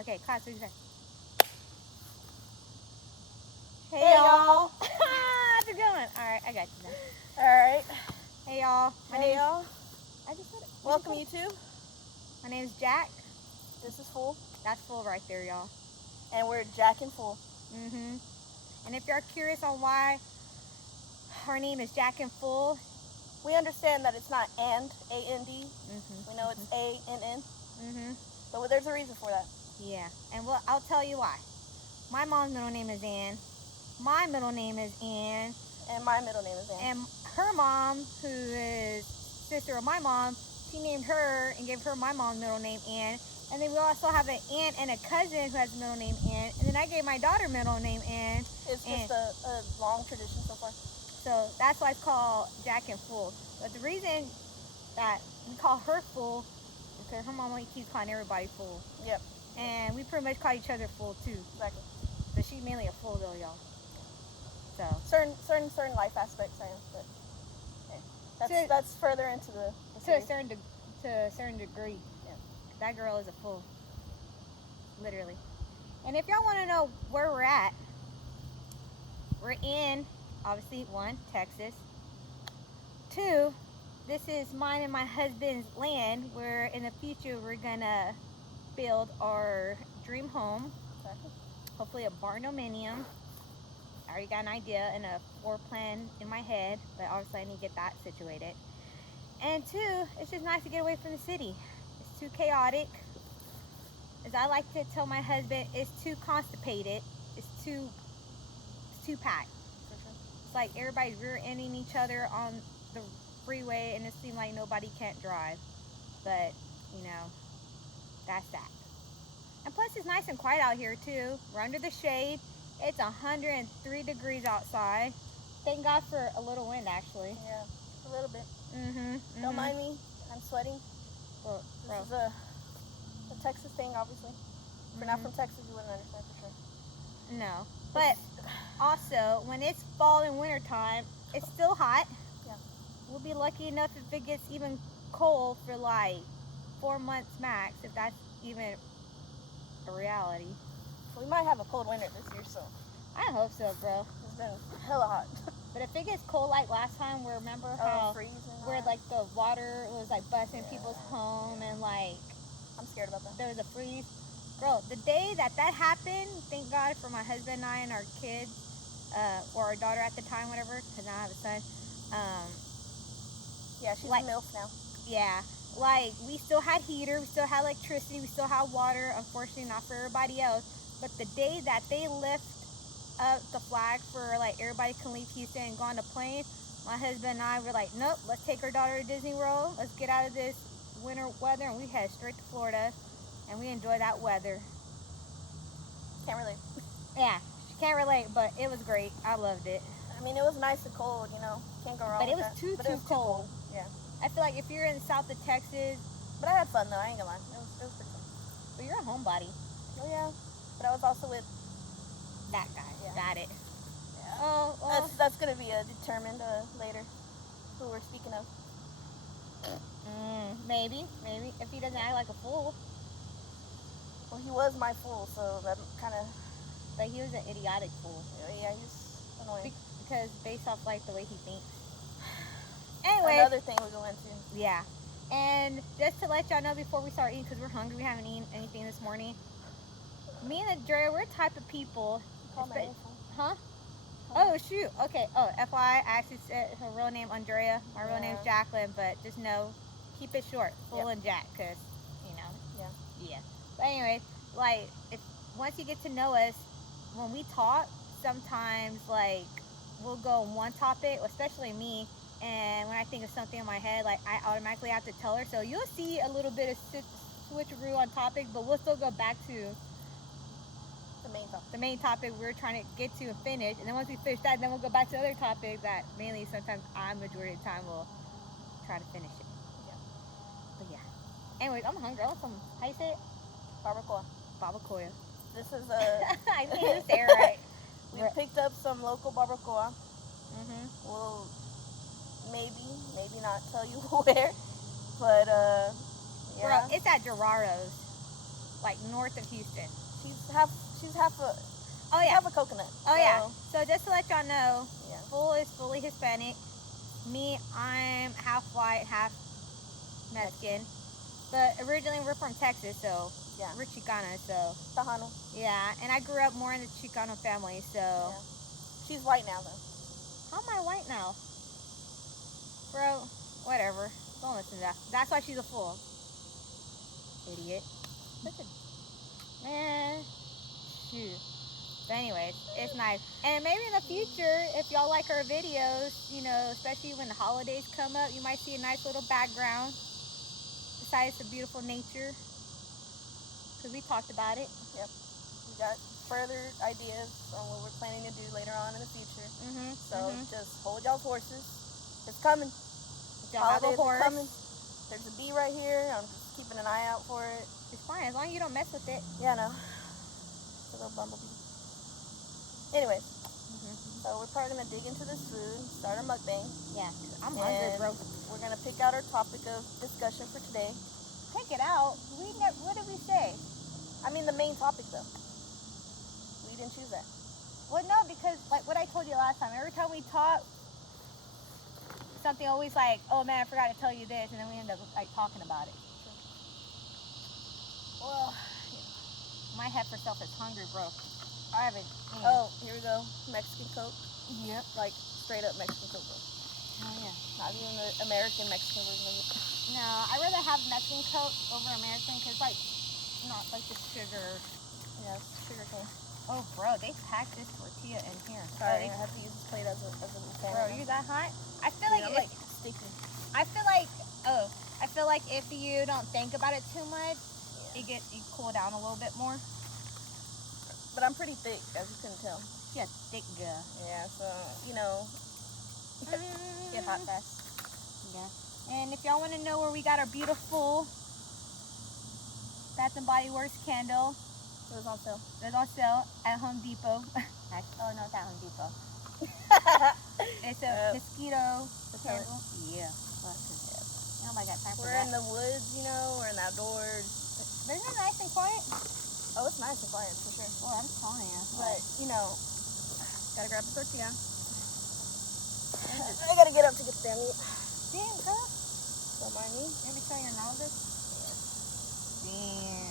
Okay, class, what you say? Hey, y'all. How's it going? Alright, I got you now. Alright. Hey, y'all. Hey, y'all. I just said it. Welcome, YouTube. My name is Jack. This is Fool. That's Full right there, y'all. And we're Jack and Fool. And if you're curious on why our name is Jack and Full, we understand that it's not and, A-N-D. We know it's A-N-N. But there's a reason for that. Yeah, and I'll tell you why. My mom's middle name is Ann. My middle name is Ann. And my middle name is Ann. And her mom, who is sister of my mom, she named her and gave her my mom's middle name Ann. And then we also have an aunt and a cousin who has the middle name Ann. And then I gave my daughter middle name Ann. It's just a long tradition so far. So that's why it's called Jack and Fool. But the reason that we call her Fool is because her mom keeps calling everybody Fool. Yep. And we pretty much call each other Fool too. Exactly. But she's mainly a fool though, y'all. So certain life aspects I am, but yeah. That's further into the to a certain degree. Yeah. That girl is a fool. Literally. And if y'all want to know where we're at, we're in, obviously, 1, Texas. 2, this is mine and my husband's land where in the future we're gonna build our dream home. Exactly. Hopefully a barn-dominium. I already got an idea and a floor plan in my head, but obviously I need to get that situated. And 2, it's just nice to get away from the city. It's too chaotic. As I like to tell my husband, it's too constipated. It's too packed. For sure. It's like everybody's rear-ending each other on the freeway, and it seems like nobody can't drive. But, you know, that's that. And plus, it's nice and quiet out here, too. We're under the shade. It's 103 degrees outside. Thank God for a little wind, actually. Yeah, a little bit. Don't mind me. I'm sweating. Well, this is a Texas thing, obviously. If you're not from Texas, you wouldn't understand for sure. No. But also, when it's fall and winter time, it's still hot. Yeah. We'll be lucky enough if it gets even cold for like 4 months max, if that's even a reality. We might have a cold winter this year, so. I hope so, bro. It's been hella hot. But if it gets cold like last time, remember how where like the water was like busting people's home and like. I'm scared about that. There was a freeze. Girl, the day that happened, thank God for my husband and I and our kids, or our daughter at the time, whatever, because now I have a son. Yeah, she's like, a MILF now. Yeah. Like, we still had heater, we still had electricity, we still had water. Unfortunately, not for everybody else. But the day that they lift up the flag for, like, everybody can leave Houston and go on the plane, my husband and I were like, nope, let's take our daughter to Disney World. Let's get out of this winter weather. And we headed straight to Florida. And we enjoy that weather. Can't relate. Yeah, can't relate, but it was great. I loved it. I mean, it was nice and cold, you know. Can't go wrong but it with was that. Too cold. Yeah. I feel like if you're in the south of Texas. But I had fun, though. I ain't gonna lie. It was pretty fun. But you're a homebody. Oh, yeah. But I was also with that guy. Yeah. Got it. Yeah. Oh, well. That's gonna be determined later. Who we're speaking of. Maybe. If he doesn't act like a fool. Well, he was my fool, so that kind of. But he was an idiotic fool. Yeah, he's annoying. Because based off like the way he thinks. Anyway. Another thing we go into. Yeah. And just to let y'all know before we start eating, because we're hungry, we haven't eaten anything this morning. Me and Andrea, we're a type of people. Huh? Oh, shoot. Okay. Oh, FYI, I actually said her real name, Andrea. My real name is Jacqueline, but just know, keep it short. Full and Jack, because, you know. Yeah. But anyway, like, once you get to know us, when we talk, sometimes, like, we'll go on one topic, especially me, and when I think of something in my head, like, I automatically have to tell her. So you'll see a little bit of switcheroo on topic, but we'll still go back to the main topic we were trying to get to and finish. And then once we finish that, then we'll go back to other topics that mainly sometimes majority of the time will try to finish it. Yeah. But yeah. Anyways, I'm hungry. I want some, how you say it? Barbacoa. This is I can't say it right. We picked up some local barbacoa. We'll maybe not tell you where, but yeah. Bro, it's at Gerardo's. like north of Houston. She's half a half a coconut. Oh yeah. So just to let y'all know, Yeah. Full is fully Hispanic. Me, I'm half white, half Mexican. But originally we're from Texas, so yeah, we're Chicana, so Tejano. Yeah, and I grew up more in the Chicano family, so yeah. She's white now though. How am I white now? Bro, whatever. Don't listen to that. That's why she's a fool. Idiot. Listen. Man. Shoot. But anyways, it's nice. And maybe in the future, if y'all like our videos, you know, especially when the holidays come up, you might see a nice little background. Besides the beautiful nature. Because we talked about it. Yep. We got further ideas on what we're planning to do later on in the future. So just hold y'all's horses. It's coming. Y'all have a horse. Coming. There's a bee right here. I'm just keeping an eye out for it. It's fine as long as you don't mess with it. Yeah, no. It's a little bumblebee. Anyways, so we're probably gonna dig into this food, start a mukbang. Yeah, I'm hungry, bro. We're gonna pick out our topic of discussion for today. Pick it out. What did we say? I mean the main topic though. We didn't choose that. Well, no, because like what I told you last time, every time we talk, something always like, oh man, I forgot to tell you this, and then we end up like talking about it. Well, my head for self is hungry, bro. I haven't eaten. Oh, here we go. Mexican Coke. Yep. Like straight up Mexican Coke, bro. Oh yeah. Not even the American Mexican version of it. No, I'd rather have Mexican Coke over American because like, not like the sugar. Yeah, sugar cane. Oh, bro, they packed this tortilla in here. Sorry, I have to use this plate as a camera. Bro, you that hot? I feel like it's like sticky. I feel like if you don't think about it too much, you cool down a little bit more. But I'm pretty thick, as you couldn't tell. She a thick girl. Yeah, so you know, get hot fast. Yeah. And if y'all want to know where we got our beautiful Bath and Body Works candle, it was on sale. It was on sale at Home Depot. Oh no, it's at Home Depot. It's a mosquito candle. Yeah. Nobody got time for that. We're in the woods, you know. We're in the outdoors. Isn't it nice and quiet? Oh, it's nice and quiet for sure. Well, I'm telling you. But you know, gotta grab the tortilla. I gotta get up to get the damn meat. Damn, girl. Don't mind me. Let me show your noses. Damn.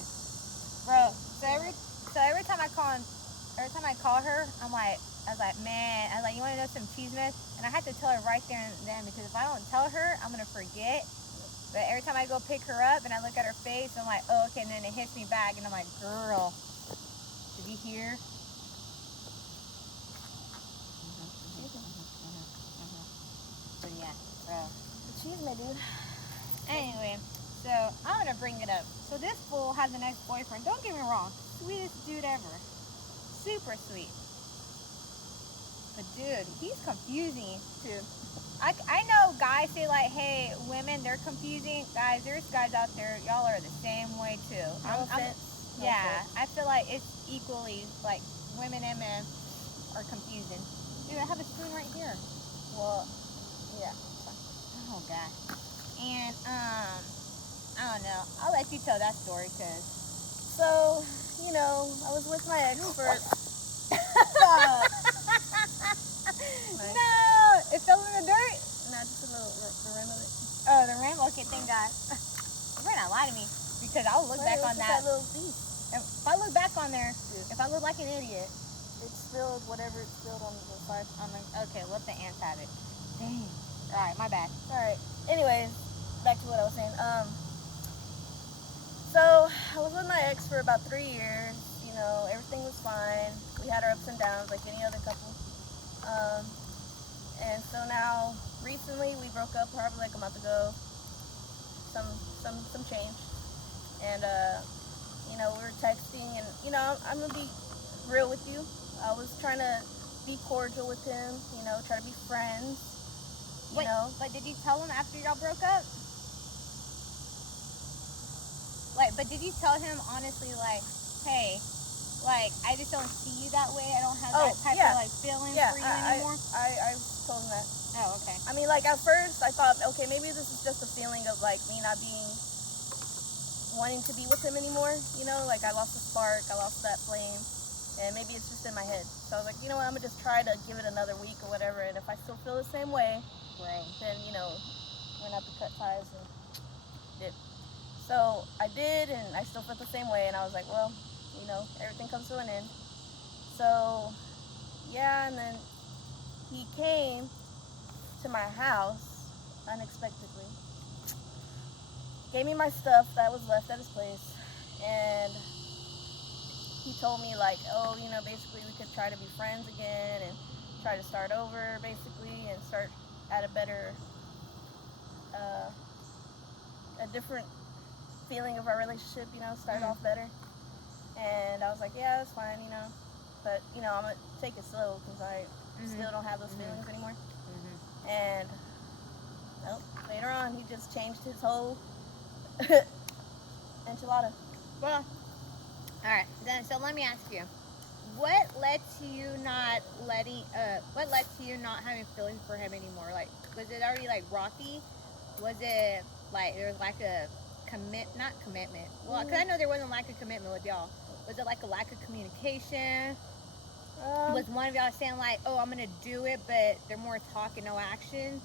Bro, so every time I call her, I was like, man, you want to know some cheese mess? And I had to tell her right there and then because if I don't tell her, I'm gonna forget. But every time I go pick her up and I look at her face, I'm like, oh, okay, and then it hits me back, and I'm like, girl, did you hear? So yeah, bro. The cheese, my dude. Anyway, so I'm gonna bring it up. So this fool has an ex-boyfriend. Don't get me wrong, sweetest dude ever, super sweet. But dude, he's confusing too. I know guys say like, hey, women, they're confusing. Guys, there's guys out there, y'all are the same way too. Yeah, I feel like it's equally like women and men are confusing. Dude, I have a spoon right here. Well, yeah. Oh god. And I don't know. I'll let you tell that story, cause. So, you know, I was with my ex for. No, it fell in the dirt. No, just a little the rim of it. Oh, the rim. Okay, thank God. You better not lie to me, because I'll look back on that. Little piece. If I look back on there, if I look like an idiot, it spilled whatever it spilled on the side. Okay, let the ants have it. Dang. All right, my bad. All right. Anyways, back to what I was saying. So I was with my ex for about 3 years. You know, everything was fine. We had our ups and downs like any other couple. And so now, recently, we broke up probably like a month ago. Some change. And, you know, we were texting and, you know, I'm going to be real with you. I was trying to be cordial with him, you know, try to be friends, you know. But did you tell him after y'all broke up? Like, but did you tell him honestly, like, hey, like, I just don't see you that way. I don't have that type of, like, feeling for you anymore? I told him that. Oh, okay. I mean, like, at first, I thought, okay, maybe this is just a feeling of, like, me not being wanting to be with him anymore. You know, like I lost the spark, I lost that flame, and maybe it's just in my head. So I was like, you know what, I'm gonna just try to give it another week or whatever, and if I still feel the same way, Right. then, you know, we're gonna have to cut ties and dip. So I did, and I still felt the same way, and I was like, well, you know, everything comes to an end. So, yeah, and then he came to my house unexpectedly, gave me my stuff that was left at his place, and he told me, like, oh, you know, basically we could try to be friends again and try to start over, basically, and start at a better, a different feeling of our relationship, you know, start off better. And I was like, yeah, that's fine, you know, but, you know, I'm gonna take it slow because I still don't have those feelings anymore. And nope, later on he just changed his whole enchilada. Well, all right. Then, so let me ask you, what led to you not having feelings for him anymore? Like, was it already like rocky? Was it like there was like a not commitment? Well, because I know there wasn't lack of commitment with y'all. Was it like a lack of communication? Was one of y'all saying like, oh, I'm gonna do it, but they're more talk and no action?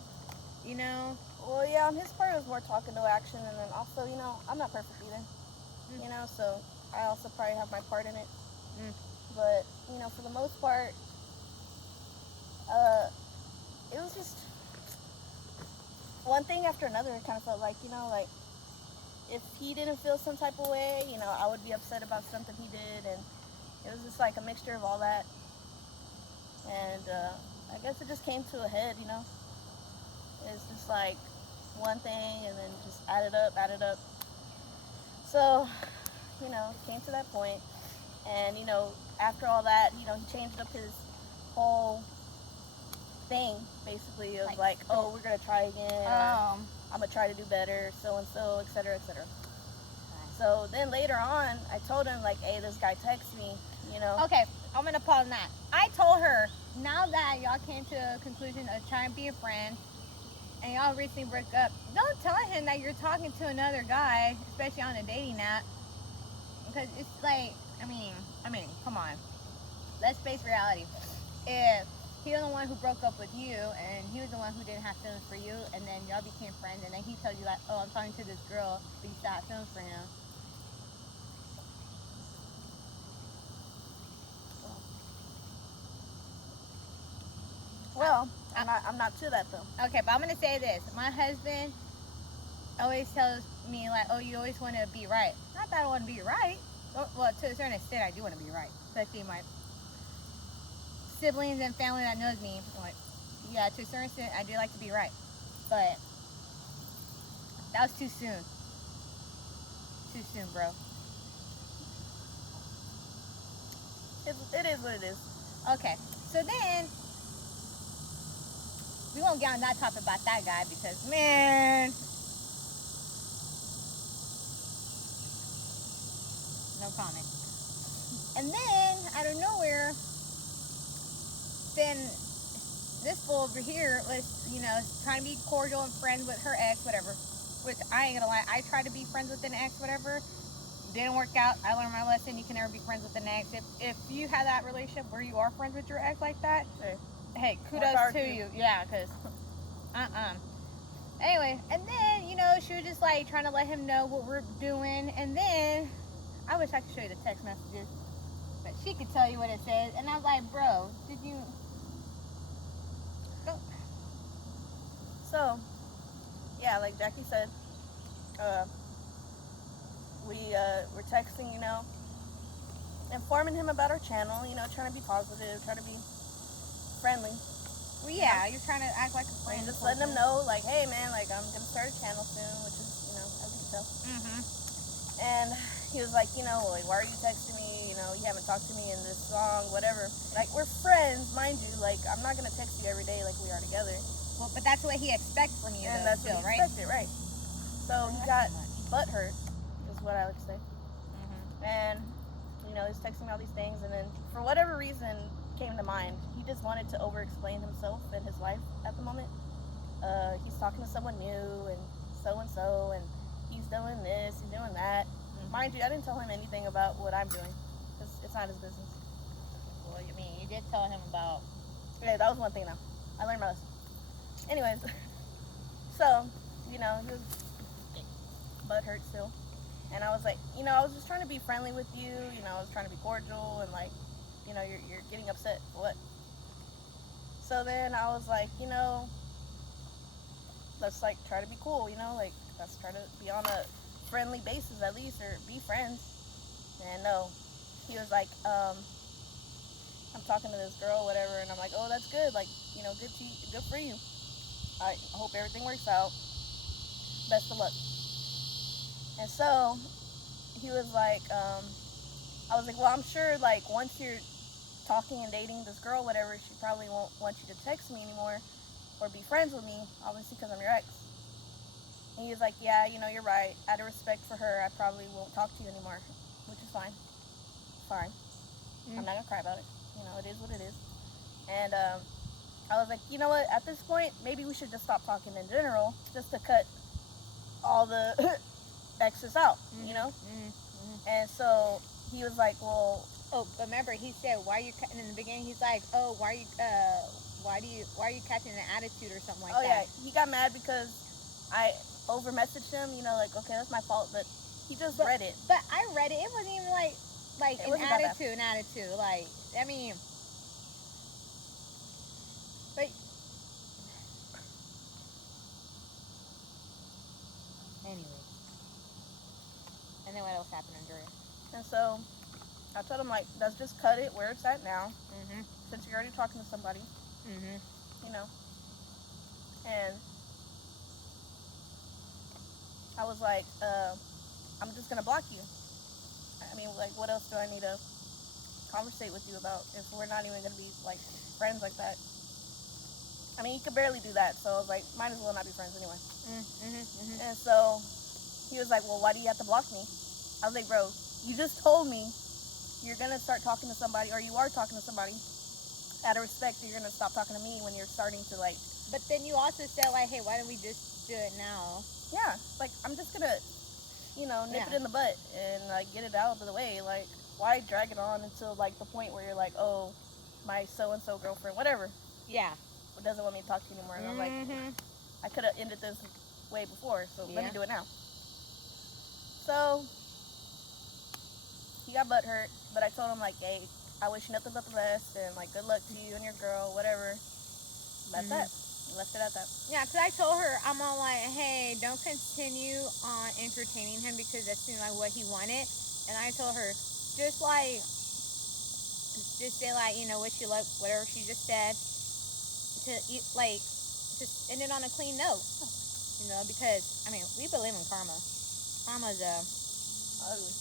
You know? Well, yeah, on his part it was more talk and no action, and then also, you know, I'm not perfect either. You know, so I also probably have my part in it. But, you know, for the most part, it was just one thing after another. It kind of felt like, you know, like if he didn't feel some type of way, you know, I would be upset about something he did, and it was just like a mixture of all that. And I guess it just came to a head, you know. It's just like one thing and then just added up. So, you know, it came to that point. And, you know, after all that, you know, he changed up his whole thing, basically, of like, oh, we're going to try again. I'm going to try to do better, so-and-so, et cetera, et cetera. So then later on, I told him, like, hey, this guy texted me, you know. Okay, I'm going to pause on that. I told her, now that y'all came to a conclusion of trying to be a friend, and y'all recently broke up, don't tell him that you're talking to another guy, especially on a dating app. Because it's like, I mean, come on. Let's face reality. If he was the one who broke up with you, and he was the one who didn't have feelings for you, and then y'all became friends, and then he tells you like, oh, I'm talking to this girl, but you still have feelings for him. Well, I'm not to that though. Okay, but I'm gonna say this. My husband always tells me like, oh, you always want to be right. Not that I want to be right. Well, to a certain extent, I do want to be right, especially my siblings and family that knows me. Like, yeah, to a certain extent, I do like to be right, but that was too soon. Too soon, bro. It is what it is. Okay, so then we won't get on that topic about that guy because, man, no comment. And then, out of nowhere, then this fool over here was, you know, trying to be cordial and friends with her ex, whatever. Which, I ain't gonna lie, I tried to be friends with an ex, whatever. Didn't work out. I learned my lesson. You can never be friends with an ex. If you have that relationship where you are friends with your ex like that, hey, kudos to you. Yeah, because, Anyway, and then, you know, she was just, like, trying to let him know what we're doing. And then, I wish I could show you the text messages. But she could tell you what it says. And I was like, bro, did you... Go. So, yeah, like Jackie said, we're texting, you know, informing him about our channel, you know, trying to be positive, trying to be friendly. Well, yeah, you're trying to act like a friend. And just letting him know, like, hey, man, like, I'm going to start a channel soon, which is, you know, as you can tell. And he was like, you know, like, why are you texting me? You know, you haven't talked to me in this long, whatever. Like, we're friends, mind you. Like, I'm not going to text you every day like we are together. Well, but that's what he expects from you, and though, that's still, what he right? expected, right? So he got butthurt, is what I like to say. And, you know, he's texting me all these things, and then for whatever reason came to mind, he just wanted to over-explain himself and his life at the moment. He's talking to someone new and so, and he's doing this, he's doing that. Mind you, I didn't tell him anything about what I'm doing because it's not his business. Well, you mean you did tell him about? Yeah, that was one thing though. I learned my lesson. Anyways, so he was butthurt still, and I was like, I was just trying to be friendly with you. I was trying to be cordial, and like, you're getting upset. What? So then I was like, let's like try to be cool. Like let's try to be on a friendly basis at least, or be friends. And no, he was like, I'm talking to this girl, whatever, and I'm like, oh, that's good. Like, good for you. I hope everything works out. Best of luck. And so he was like, I was like, well, I'm sure like once you're talking and dating this girl, whatever, she probably won't want you to text me anymore or be friends with me, obviously because I'm your ex. And he was like, yeah, you're right. Out of respect for her, I probably won't talk to you anymore, which is fine. Fine. I'm not gonna cry about it. It is what it is. And I was like, you know what? At this point, maybe we should just stop talking in general, just to cut all the exes out, And so he was like, well. Oh, but remember, he said, why are you cutting in the beginning? He's like, oh, why are you catching an attitude or something like that? Oh yeah, he got mad because I over messaged him. Like, okay, that's my fault, but he just read it. But I read it. It wasn't even like an attitude. Like, I mean, but anyway. And then what else happened, Andrea? And so I told him, like, let's just cut it where it's at now. Since you're already talking to somebody. And I was like, I'm just going to block you. I mean, like, what else do I need to conversate with you about if we're not even going to be, like, friends like that? I mean, you could barely do that, so I was like, might as well not be friends anyway. And so he was like, well, why do you have to block me? I was like, bro, you just told me you're going to start talking to somebody, or you are talking to somebody. Out of respect, you're going to stop talking to me when you're starting to, like... But then you also said, like, hey, why don't we just do it now? Yeah, like, I'm just going to, nip it in the butt and, like, get it out of the way. Like, why drag it on until, like, the point where you're like, oh, my so-and-so girlfriend, whatever. Yeah. Doesn't want me to talk to you anymore. And I'm like, I could have ended this way before, so let me do it now. So he got butthurt, but I told him, like, hey, I wish you nothing but the best, and, like, good luck to you and your girl, whatever. That's that. Left it at that. Yeah, because I told her, I'm all like, hey, don't continue on entertaining him because that seemed like what he wanted. And I told her, just say, like, what you like, whatever she just said, to, like, just end it on a clean note. Because, I mean, we believe in karma. Karma's ugly.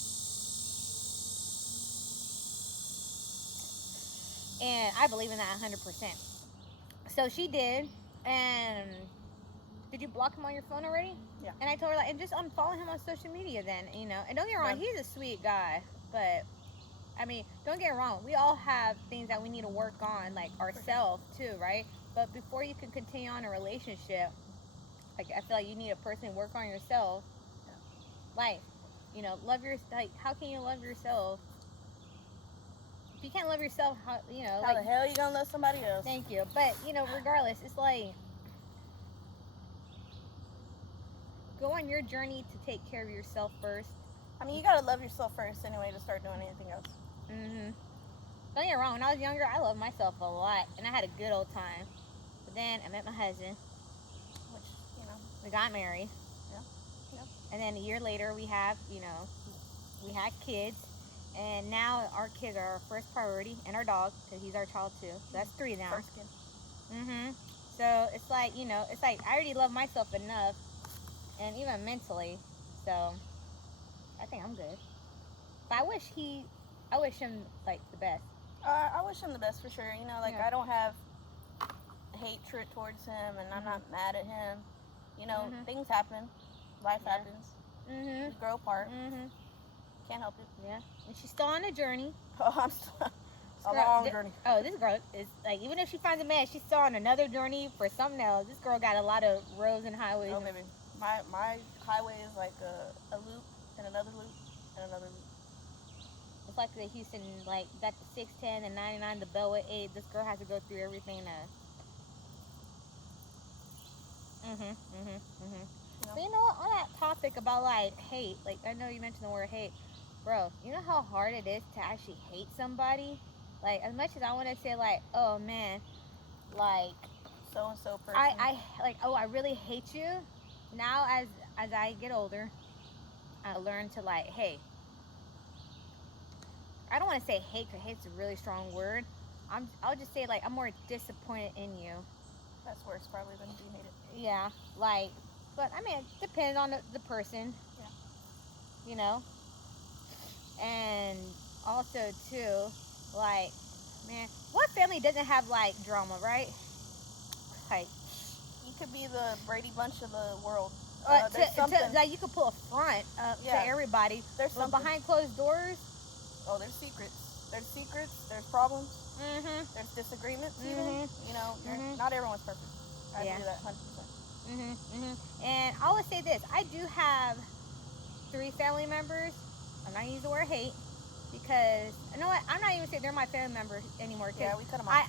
And I believe in that 100%. So she did, and did you block him on your phone already? Yeah. And I told her, like, and just unfollow him on social media then, And don't get me wrong, he's a sweet guy, but, I mean, don't get me wrong, we all have things that we need to work on, like, ourselves, too, right? But before you can continue on a relationship, like, I feel like you need a person to work on yourself. Like, how can you love yourself? If you can't love yourself, how the hell are you gonna love somebody else? Thank you. But, regardless, it's like, go on your journey to take care of yourself first. I mean, you gotta love yourself first anyway to start doing anything else. Don't get me wrong, when I was younger, I loved myself a lot, and I had a good old time. But then I met my husband, which, we got married. Yeah. And then a year later, we have, we had kids. And now our kids are our first priority, and our dog, because he's our child too. So that's 3 now. First kid. So it's like, it's like I already love myself enough, and even mentally. So I think I'm good. But I wish him like the best. I wish him the best for sure. I don't have hatred towards him, and I'm not mad at him. Things happen. Life happens. We grow apart. Can't help it. Yeah. And she's still on a journey. Oh, I'm still a long journey. Oh, this girl is like, even if she finds a man, she's still on another journey for something else. This girl got a lot of roads and highways. Oh, baby. My highway is like a loop and another loop and another loop. It's like the Houston, like got the 610 and 99, the Beltway 8. This girl has to go through everything to. So you know what? On that topic about like hate, like I know you mentioned the word hate, bro. You know how hard it is to actually hate somebody. Like as much as I want to say like, oh man, like so and so person. I like, oh, I really hate you. Now as I get older, I learn to like, hey, I don't want to say hate because hate's a really strong word. I'll just say like I'm more disappointed in you. That's worse probably than being hated. Yeah, like, but I mean, it depends on the person. Yeah. You know, and also too, like, man, what family doesn't have like drama, right? Like, you could be the Brady Bunch of the world. Like you could pull a front to everybody, there's but behind closed doors, oh, there's secrets. There's secrets. There's problems. There's disagreements. Even you know, not everyone's perfect. I do that 100%. And I would say this: I do have 3 family members. I'm not gonna use the word hate because you know what? I'm not even saying they're my family members anymore. Yeah, we cut them off.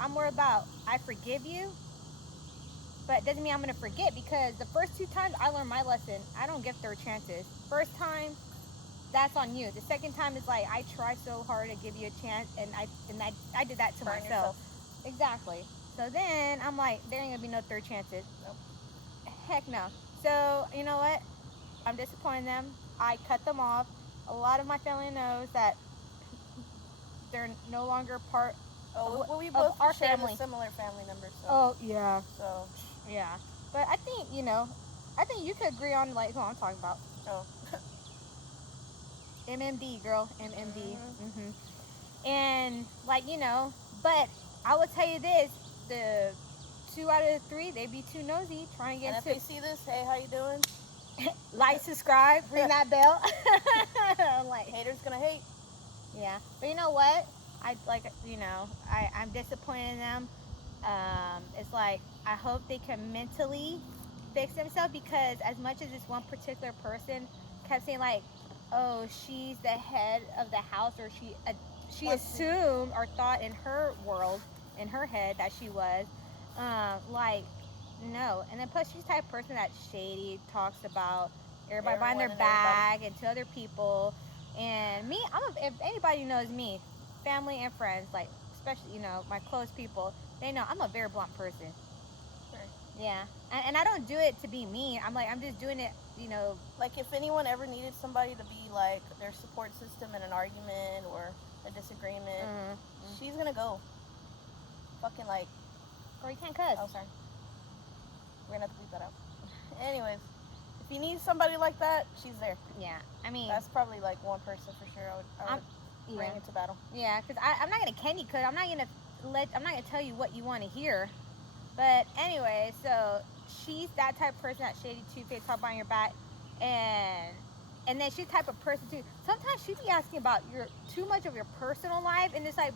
I'm more about I forgive you. But it doesn't mean I'm going to forget because the first 2 times I learned my lesson. I don't give third chances. First time, that's on you. The second time is like I try so hard to give you a chance, and I did that to myself. Exactly. So then I'm like, there ain't going to be no third chances. Nope. Heck no. So you know what? I'm disappointing them. I cut them off. A lot of my family knows that they're no longer part we both of our share family. Similar family members. So. Oh yeah. So. Yeah, but I think you could agree on like who I'm talking about. Oh. MMD girl, MMD. And like but I will tell you this: the 2 out of the 3, they be too nosy trying to get. And if they see this, hey, how you doing? Like, subscribe, ring that bell. Like haters gonna hate. Yeah, but you know what? I'm disappointed in them. It's like I hope they can mentally fix themselves because as much as this one particular person kept saying like, oh, she's the head of the house, or she assumed or thought in her world, in her head that she was, like, no. And then plus she's the type of person that's shady, talks about everybody behind their back and to other people. And me, if anybody knows me, family and friends, like especially my close people, they know I'm a very blunt person. Sure. Yeah, and I don't do it to be mean. I'm just doing it, Like if anyone ever needed somebody to be like their support system in an argument or a disagreement, she's gonna go. Fucking like. Or you can't cuss. Oh, sorry. We're gonna have to bleep that out. Anyways, if you need somebody like that, she's there. Yeah, I mean that's probably like one person for sure. I would bring into battle. Yeah, because I'm not gonna candy coat. I'm not gonna tell you what you want to hear. But anyway, so she's that type of person, that shady, two-faced, talk behind your back, and then she's the type of person too. Sometimes she be asking about too much of your personal life, and it's like,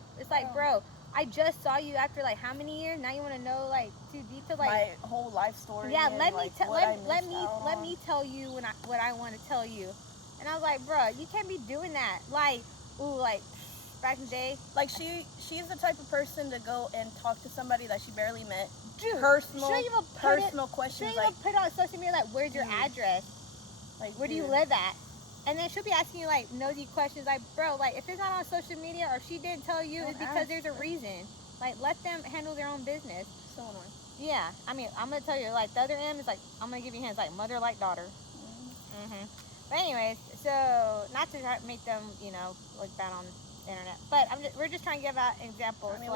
bro, I just saw you after like how many years? Now you want to know like too detailed, like my whole life story. Yeah, let me tell you what I want to tell you. And I was like, bro, you can't be doing that. Like, like back in the day, like she's the type of person to go and talk to somebody that she barely met. Dude, personal questions. She'll even put it on social media like, where's your address? Like, where do you live at? And then she'll be asking you like nosy questions like, bro, like if it's not on social media or if she didn't tell you, it's because there's a reason. Like, let them handle their own business. So annoying. Yeah, I mean, I'm gonna tell you, like the other end is like, I'm gonna give you hands like mother like daughter. But anyways, so not to try to make them, look bad on the internet, but we're just trying to give out examples. I mean,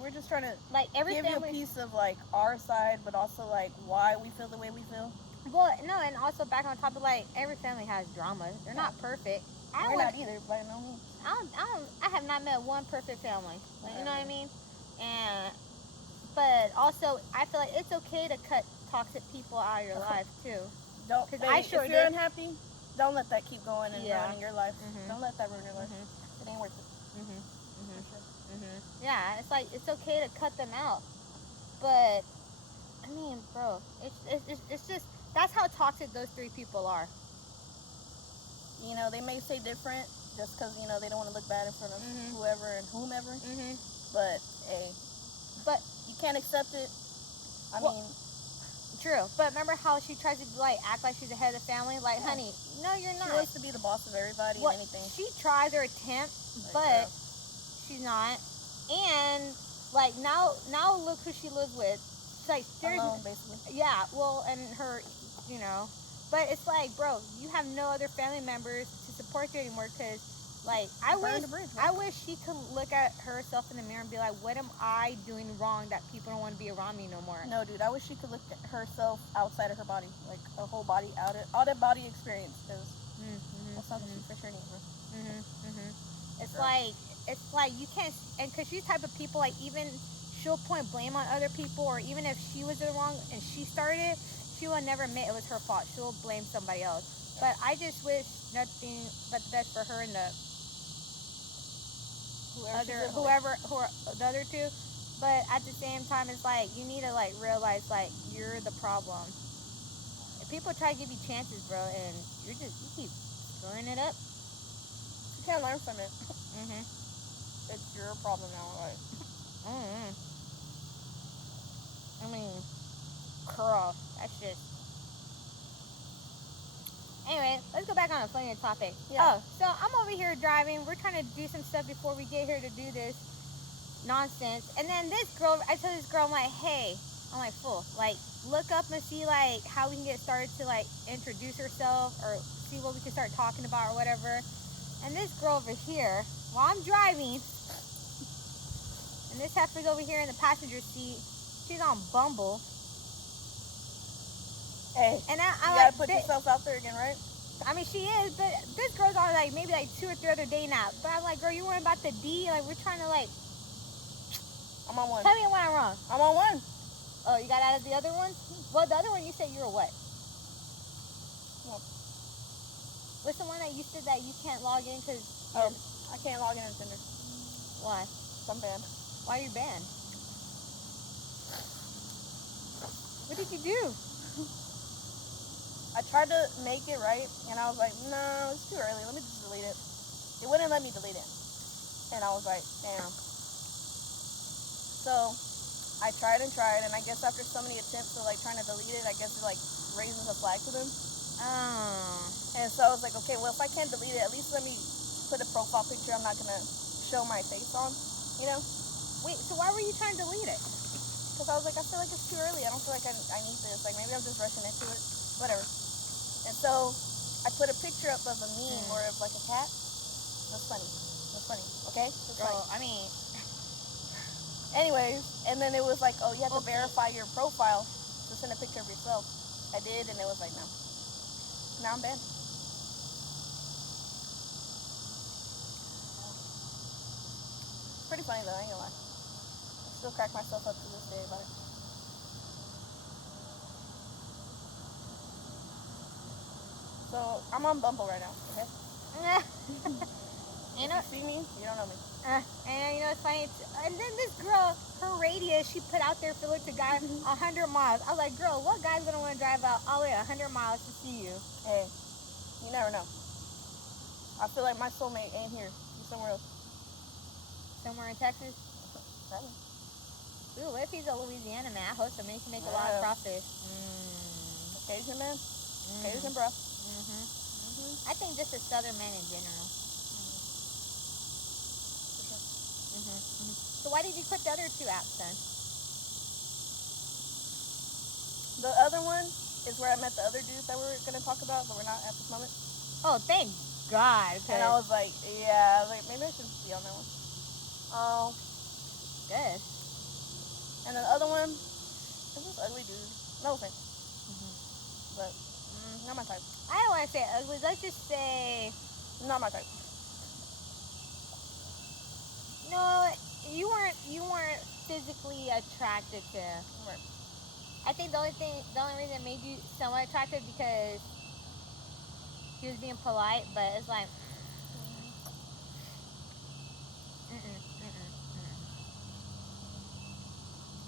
we're just trying to like give you a piece of like our side, but also like why we feel the way we feel. Well, no, and also back on top of like every family has drama. They're not perfect. We're not either, by no means. I have not met one perfect family. Like, you know what I mean? But also, I feel like it's okay to cut toxic people out of your life too. Don't. If you're unhappy, don't let that keep going and ruining your life. Don't let that ruin your life. It ain't worth it. Yeah, it's like it's okay to cut them out, but I mean, bro, it's just That's how toxic those three people are. You know, they may say different just because, you know, they don't want to look bad in front of whoever and whomever. But, hey, but you can't accept it. I mean, true. But remember how she tries to like act like she's the head of the family? Like, honey, no, you're not. She wants to be the boss of everybody and anything. She tries her attempt, but she's not. And like now look who she lives with. It's like alone, basically. Yeah. Well, and her, you know. But it's like, bro, you have no other family members to support you anymore because, like, I wish she could look at herself in the mirror and be like, what am I doing wrong that people don't want to be around me no more? No, dude, I wish she could look at herself outside of her body, like a whole body all that body experience. Because that's something she for sure needs, bro. It's like you can't, and because she's the type of people, like, even she'll point blame on other people, or even if she was in the wrong and she started, she will never admit it was her fault. She'll blame somebody else. But I just wish nothing but the best for her and the other two. But at the same time, it's like you need to like realize like you're the problem. If people try to give you chances, bro, and you keep screwing it up, you can't learn from it. It's your problem now, like. I mean, girl, that's just. Anyway, let's go back on a funnier topic. Yeah. Oh, so I'm over here driving. We're trying to do some stuff before we get here to do this nonsense. And then this girl, I told this girl, I'm like, hey, I'm like, fool, like, look up and see, like, how we can get started to, like, introduce herself or see what we can start talking about or whatever. And this girl over here, while I'm driving, and this heifer's over here in the passenger seat, she's on Bumble. Hey, and you gotta put yourself out there again, right? I mean, she is, but this girl's on like maybe like 2 or 3 other dating apps. But I'm like, girl, you worrying about the D? Like, we're trying to like. I'm on one. Tell me when I'm wrong. I'm on one. Oh, you got out of the other one? Well, the other one you said you were what? Well, what's the one that you said that you can't log in because? I can't log in on Tinder. Why? I'm banned. Why are you banned? What did you do? I tried to make it right, and I was like, no, it's too early. Let me just delete it. It wouldn't let me delete it. And I was like, damn. So I tried, and I guess after so many attempts of like trying to delete it, I guess it like raises a flag to them. Oh. And so I was like, okay, well, if I can't delete it, at least let me put a profile picture I'm not going to show my face on, you know? Wait, so why were you trying to delete it? Because I was like, I feel like it's too early. I don't feel like I need this. Like, maybe I'm just rushing into it. Whatever. And so I put a picture up of a meme or of like a cat. That's funny. Okay? That's Girl, funny. I mean. Anyways, and then it was like, oh, you have to verify your profile to send a picture of yourself. I did, and it was like, no. Now I'm banned. Pretty funny though, I ain't gonna lie. I still crack myself up to this day about it. So I'm on Bumble right now, okay? You know, if you see me, you don't know me. And you know it's funny. And then this girl, her radius she put out there for look the guy 100 miles. I was like, girl, what guy's gonna want to drive out all the way 100 miles to see you? Hey, you never know. I feel like my soulmate ain't here. He's somewhere else. Somewhere in Texas? Probably. Ooh, what if he's a Louisiana man? I hope so. Maybe he can make a lot of profit. Occasion man. Occasion bro. I think just a southern man in general. So why did you quit the other 2 apps then? The other one is where I met the other dude that we were going to talk about, but we're not at this moment. Oh, thank God. And I was like, yeah, maybe I should be on that one. Oh. Good. And the other one is this ugly dude. No offense. But not my type. I don't want to say ugly. Let's just say... Not my type. No, you weren't physically attracted to him. Right. I think the only reason it made you somewhat attractive because he was being polite, but it's like,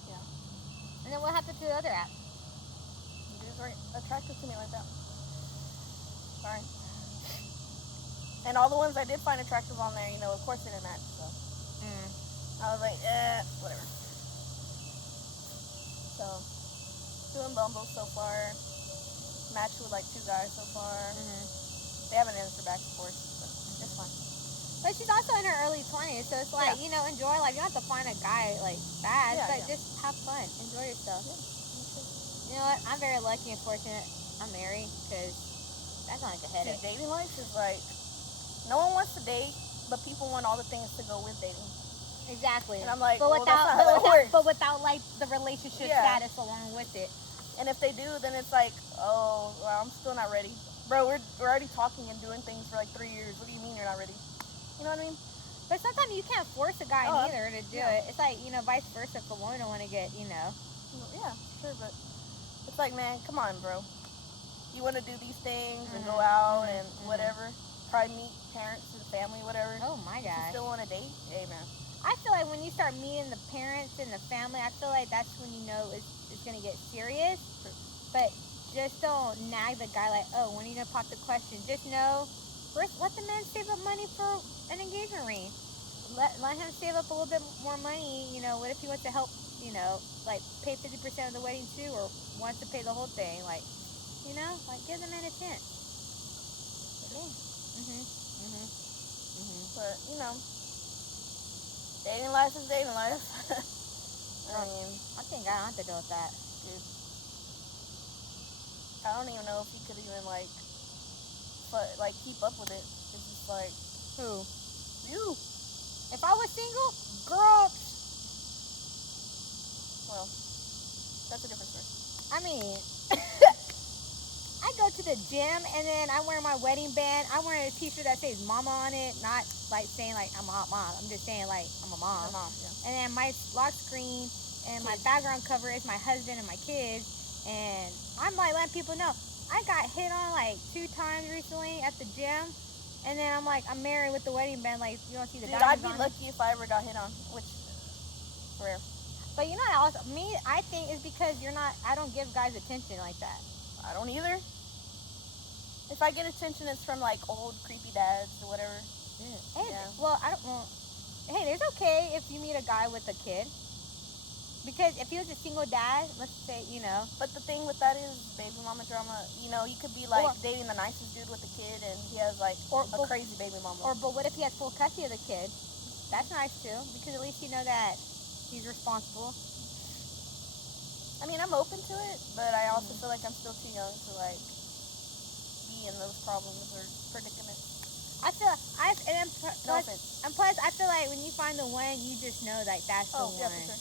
Yeah. And then what happened to the other app? You didn't attractive to me like that. Sorry. And all the ones I did find attractive on there, you know, of course they didn't match, so. I was like, whatever. So, doing Bumble so far. Matched with like 2 guys so far. They haven't answered back, of course, but it's fine. But she's also in her early 20s, so it's like, you know, enjoy. Like, you don't have to find a guy, like, bad, but just have fun. Enjoy yourself. Yeah. You know what? I'm very lucky and fortunate I'm married, because that's not like a headache. Dude, dating life is like, no one wants to date, but people want all the things to go with dating. Exactly. And I'm like, but well, that's not how that works. But without, like, the relationship status along with it. And if they do, then it's like, oh, well, I'm still not ready. Bro, we're already talking and doing things for like 3 years. What do you mean you're not ready? You know what I mean? But sometimes you can't force a guy neither to do it. It's like, you know, vice versa. If a woman don't want to get, you know. Yeah, sure, but it's like, man, come on, bro. You want to do these things and go out and whatever. Probably meet parents and family, whatever. Oh, my God. You still want to date? Hey, man. I feel like when you start meeting the parents and the family, I feel like that's when you know it's going to get serious. But just don't nag the guy like, oh, when are you going to pop the question? Just know, first, let the man save up money for an engagement ring. Let him save up a little bit more money. You know, what if he wants to help, you know, like pay 50% of the wedding too, or wants to pay the whole thing? Like, you know, like give the man a chance. But, you know, dating life is dating life. I mean, I think I don't have to deal with that. Dude. I don't even know if he could even, like, keep up with it. It's just like... Who? You. If I was single, girl... Well, that's a different story. I mean... I go to the gym and then I wear my wedding band. I wear a t-shirt that says mama on it, not like saying like I'm a hot mom. I'm just saying like I'm a mom. And then my lock screen and my background cover is my husband and my kids. And I'm like letting people know I got hit on like 2 times recently at the gym. And then I'm like, I'm married with the wedding band. Like, you don't see the diamonds on it. I'd be lucky if I ever got hit on, which rare. But you know what else? I think is because I don't give guys attention like that. I don't either. If I get attention, it's from like old creepy dads or whatever. Hey, well, hey, it's okay if you meet a guy with a kid. Because if he was a single dad, let's say, you know. But the thing with that is baby mama drama. You know, you could be like dating the nicest dude with a kid and he has like a crazy baby mama. But what if he has full custody of the kid? That's nice too, because at least you know that he's responsible. I mean, I'm open to it, but I also feel like I'm still too young to like be in those problems or predicaments. I feel and plus I feel like when you find the one, you just know like that's the one. Yeah, for sure.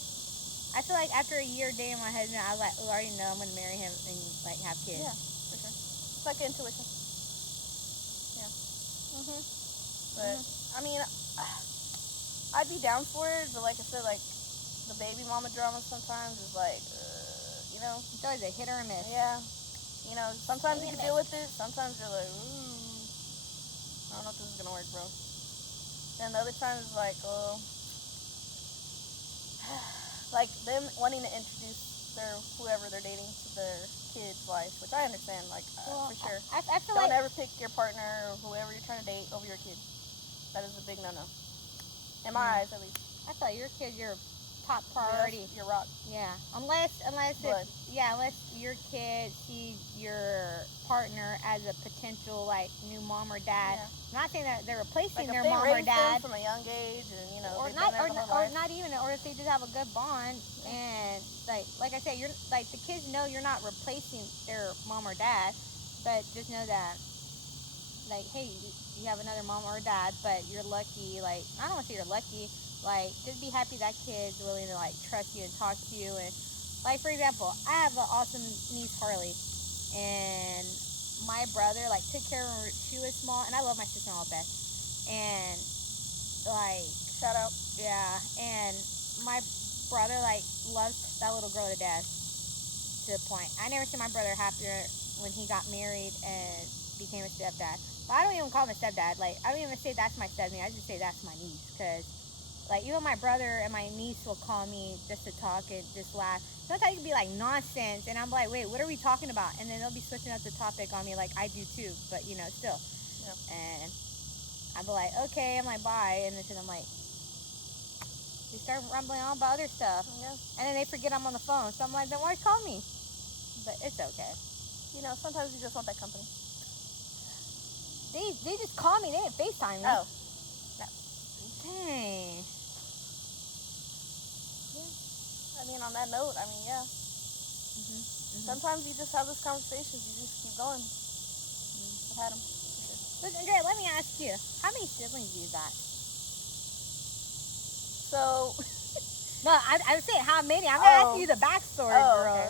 I feel like after a year dating my husband, I was like, oh, I already know I'm gonna marry him and like have kids. Yeah, for sure. It's like intuition. Yeah. But I mean, I'd be down for it, but like I said, like the baby mama drama sometimes is like, you know, it's always a hit or a miss. Yeah. You know, sometimes you can deal with it. Sometimes you're like, I don't know if this is gonna work, bro. And the other times it's like, like them wanting to introduce whoever they're dating to their kid's life, which I understand, like for sure. I feel don't ever pick your partner or whoever you're trying to date over your kid. That is a big no-no. In my eyes, at least. I thought your kid's your top priority. Your rock. Yeah. Unless your kid sees your partner as a potential like new mom or dad. Yeah. I'm not saying that they're replacing their mom or dad from a young age, and you know, or not even, or if they just have a good bond and like I said, you're like the kids know you're not replacing their mom or dad, but just know that like, hey, you have another mom or dad, but you're lucky. Like I don't want to say you're lucky. Like, just be happy that kid's willing to, like, trust you and talk to you. And, like, for example, I have an awesome niece, Harley. And my brother, like, took care of her. She was small. And I love my sister-in-law best. And, like... Shout out. Yeah. And my brother, like, loves that little girl to death. To the point. I never seen my brother happier when he got married and became a stepdad. But I don't even call him a stepdad. Like, I don't even say that's my stepdad. I just say that's my niece. Because... like even my brother and my niece will call me just to talk and just laugh. Sometimes it can be like nonsense, and I'm like, wait, what are we talking about? And then they'll be switching up the topic on me, like I do too, but still. Yeah. And I'll be like, okay, I'm like, bye, and then I'm like, they start rambling on about other stuff. Yeah. And then they forget I'm on the phone, so I'm like, then why call me? But it's okay. Sometimes you just want that company. They just call me. They didn't FaceTime me. Oh. No. Dang. Yeah. I mean, on that note, yeah. Mm-hmm. Sometimes you just have those conversations. You just keep going. I've had them. Look, Andrea, let me ask you, how many siblings do you got? So. No, I would say how many. I'm gonna ask you the backstory, girl. Okay.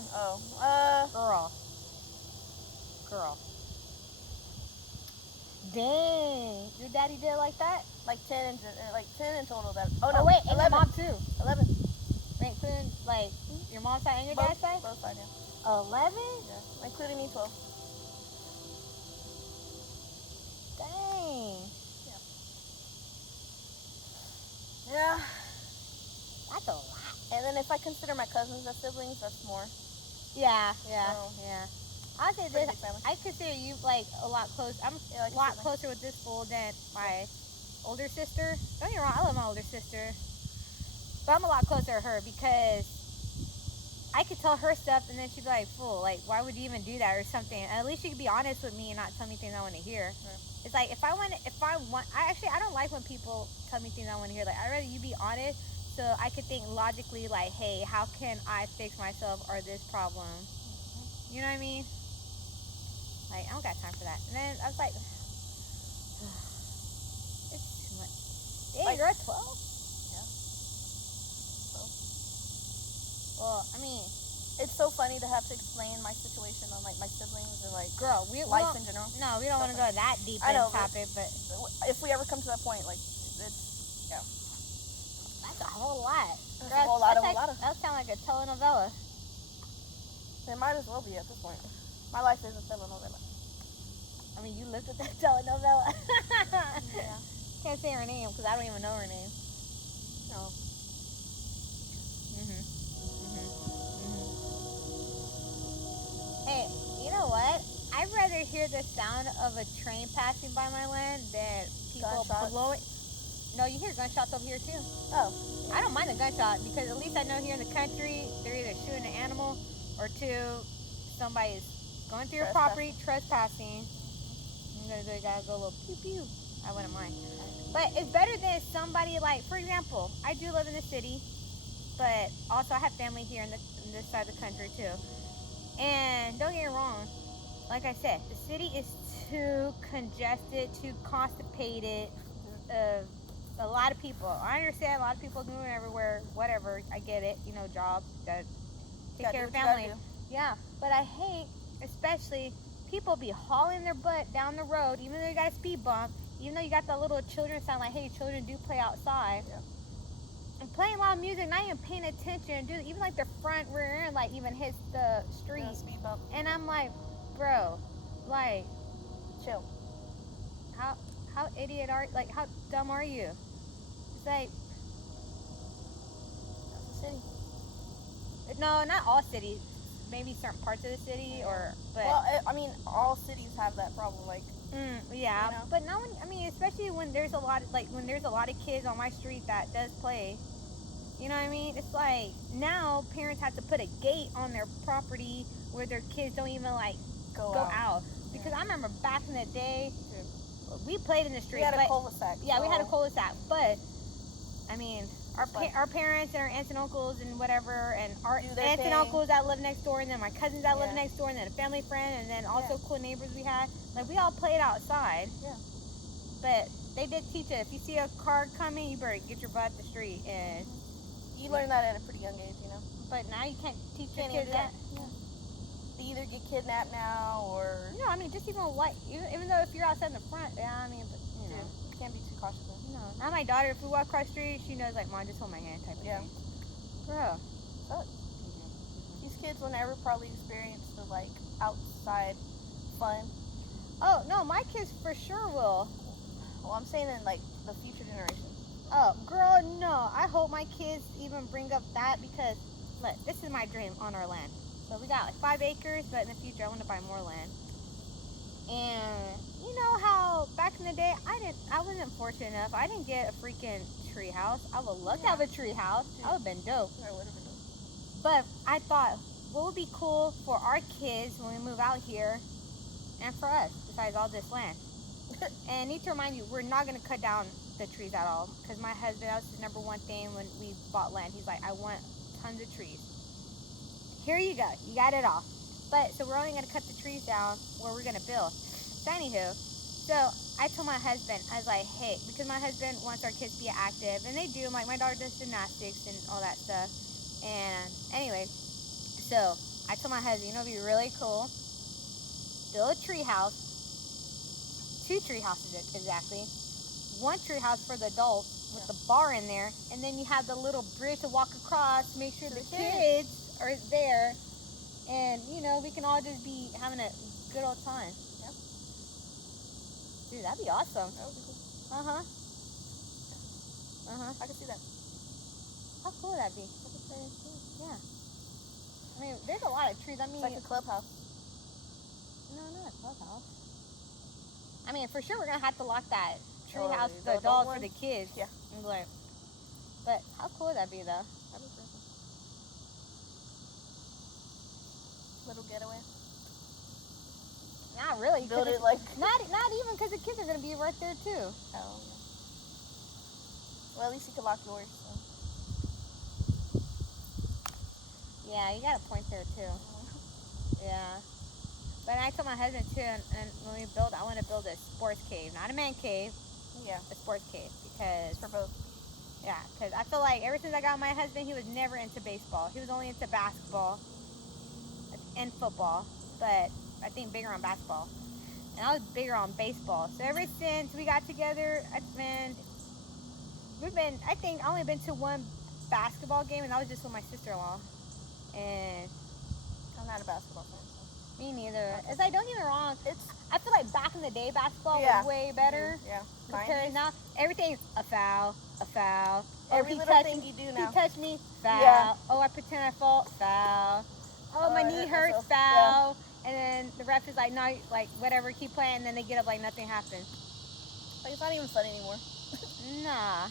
Oh. Girl. Dang, your daddy did it like that? Like 10 in total. Wait, and 11. your mom too. 11. Wait, including like your mom's side and your dad's side? Both sides, yeah. 11? Yeah, including me, 12. Dang. Yeah. That's a lot. And then if I consider my cousins as siblings, that's more. Yeah. So, yeah. I'll say pretty this, big family. I consider you like a lot close. I'm like a lot closer with this fool than my older sister. Don't get me wrong, I love my older sister. But I'm a lot closer to her because I could tell her stuff and then she'd be like, fool, like, why would you even do that or something? And at least she could be honest with me and not tell me things I want to hear. Right. It's like, I don't like when people tell me things I want to hear. Like, I'd rather you be honest so I could think logically, like, hey, how can I fix myself or this problem? You know what I mean? Like, I don't got time for that. And then I was like, it's too much. Yeah, you're at 12? Yeah. 12. Well, I mean, it's so funny to have to explain my situation on, like, my siblings and, like, girl, life in general. No, we don't want to go that deep in the topic, but if we ever come to that point, like, it's, yeah. That's a whole lot. That's a whole lot. That sounds like a telenovela. It might as well be at this point. My life is a telenovela. I mean, you lived with that telenovela. Yeah. Can't say her name because I don't even know her name. No. Hey, you know what? I'd rather hear the sound of a train passing by my land than people blowing. No, you hear gunshots over here too. Oh. I don't mind the gunshot because at least I know here in the country they're either shooting an animal or two, somebody's going through your property, trespassing. You gotta go a little pew pew. I wouldn't mind. But it's better than somebody like, for example, I do live in the city, but also I have family here in this side of the country too. And don't get me wrong, like I said, the city is too congested, too constipated. A lot of people. I understand a lot of people moving everywhere, whatever. I get it. Jobs, gotta take care of family. Yeah, but I hate, especially, people be hauling their butt down the road, even though you got a speed bump, even though you got that little children sound like, hey, children do play outside. Yeah. And playing loud music, not even paying attention, dude. Even like their front rear end, like even hits the street. Yeah, speed bump. And I'm like, bro, like, chill. How idiot are, like, how dumb are you? It's like, that's the city. No, not all cities. Maybe certain parts of the city, but. Well, I mean, all cities have that problem, like. Yeah, but no one. I mean, especially when there's a lot of kids on my street that does play. You know what I mean? It's like now parents have to put a gate on their property where their kids don't even like go out. Because I remember back in the day, we played in the street. We had a cul-de-sac. Yeah, we had a cul-de-sac, but I mean, our parents and our aunts and uncles and whatever, and our aunts and uncles that live next door, and then my cousins that live next door, and then a family friend, and then also cool neighbors we had. Like, we all played outside. Yeah. But they did teach us, if you see a car coming, you better get your butt at the street. And you learn that at a pretty young age, But now you can't teach your kids that. Yeah. They either get kidnapped now or. I mean, just even though if you're outside in the front, I mean, but you can't be too cautious. No. Now my daughter, if we walk across the street, she knows, like, Mom, just hold my hand type of thing. Bro. These kids will never probably experience the, like, outside fun. Oh, no, my kids for sure will. Well, I'm saying in, like, the future generations. Oh, girl, no. hope my kids even bring up that because, look, this is my dream on our land. So we got like 5 acres, but in the future I want to buy more land. And you know how back in the day I wasn't fortunate enough. I didn't get a freaking tree house. I would love to have a tree house. That would have been dope. That would have been dope. But I thought, what would be cool for our kids when we move out here and for us, besides all this land? And I need to remind you, we're not going to cut down the trees at all. Because my husband, that was his number one thing when we bought land. He's like, I want tons of trees. Here you go. You got it all. But, so we're only going to cut the trees down where we're going to build. So, anywho, so I told my husband, I was like, hey, because my husband wants our kids to be active. And they do. Like, my daughter does gymnastics and all that stuff. And anyway, so I told my husband, you know, it'd be really cool. Build a tree house. 2 tree houses exactly. 1 tree house for the adults with the bar in there, and then you have the little bridge to walk across to make sure the kids are there, and you know we can all just be having a good old time. Yep. Dude, that'd be awesome. That would be cool. I can see that. How cool would that be? Yeah. I mean, there's a lot of trees. I mean, It's like a clubhouse. No, not a clubhouse. I mean, for sure we're gonna have to lock that tree Oh, house the for the adult adults for one? the kids. Yeah. And like, but how cool would that be though? That'd be pretty cool. Little getaway. Not really. 'Cause Build it it's- like. not even because the kids are gonna be right there too. Oh, yeah. Well, at least you can lock yours. So. Yeah, you got a point there too. Yeah. But I told my husband too, and when we build, I want to build a sports cave, not a man cave, Yeah. a sports cave, because For both. yeah, because I feel like ever since I got my husband, he was never into baseball. He was only into basketball and football, but I think bigger on basketball, and I was bigger on baseball. So ever since we got together, I think I only been to 1 basketball game, and that was just with my sister-in-law. And I'm not a basketball fan. me neither. It's like, don't get me wrong. I feel like back in the day, basketball Yeah. was way better. Yeah. Because now everything's a foul, a foul. Every he little touched thing me, you do now. He touched me, foul. Yeah. Oh, I pretend I fall, foul. Oh, my I knee hurt hurts, myself. foul. And then the ref is like, no, like whatever, keep playing. And then they get up like nothing happened. Like, it's not even fun anymore. Nah.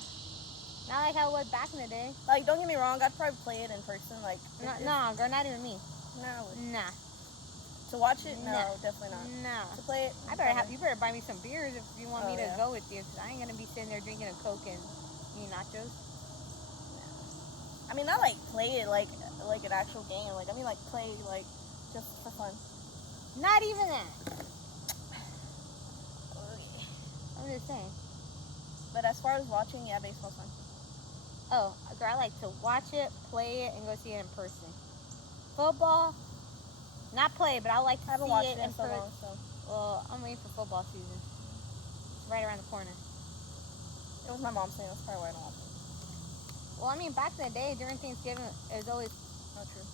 Not like how it was back in the day. Like, don't get me wrong, I'd probably play it in person. Like, No, girl, not even me. No. Nah. To watch it? No, Nah. definitely not. Nah. To play it? You better buy me some beers if you want Oh, me to yeah. go with you. Because I ain't going to be sitting there drinking a Coke and eating nachos. I mean, not like play it like an actual game. Like, I mean, like play like just for fun. Not even that. I'm just saying. But as far as watching, yeah, baseball's fun. Oh, girl, I like to watch it, play it, and go see it in person. Football, not play, but I like to I haven't see watched it it in in so person. long, so Well, I'm waiting for football season. It's right around the corner. it was my mom's thing. That's probably why I don't watch it. Well, I mean, back in the day, during Thanksgiving, it was always Not true.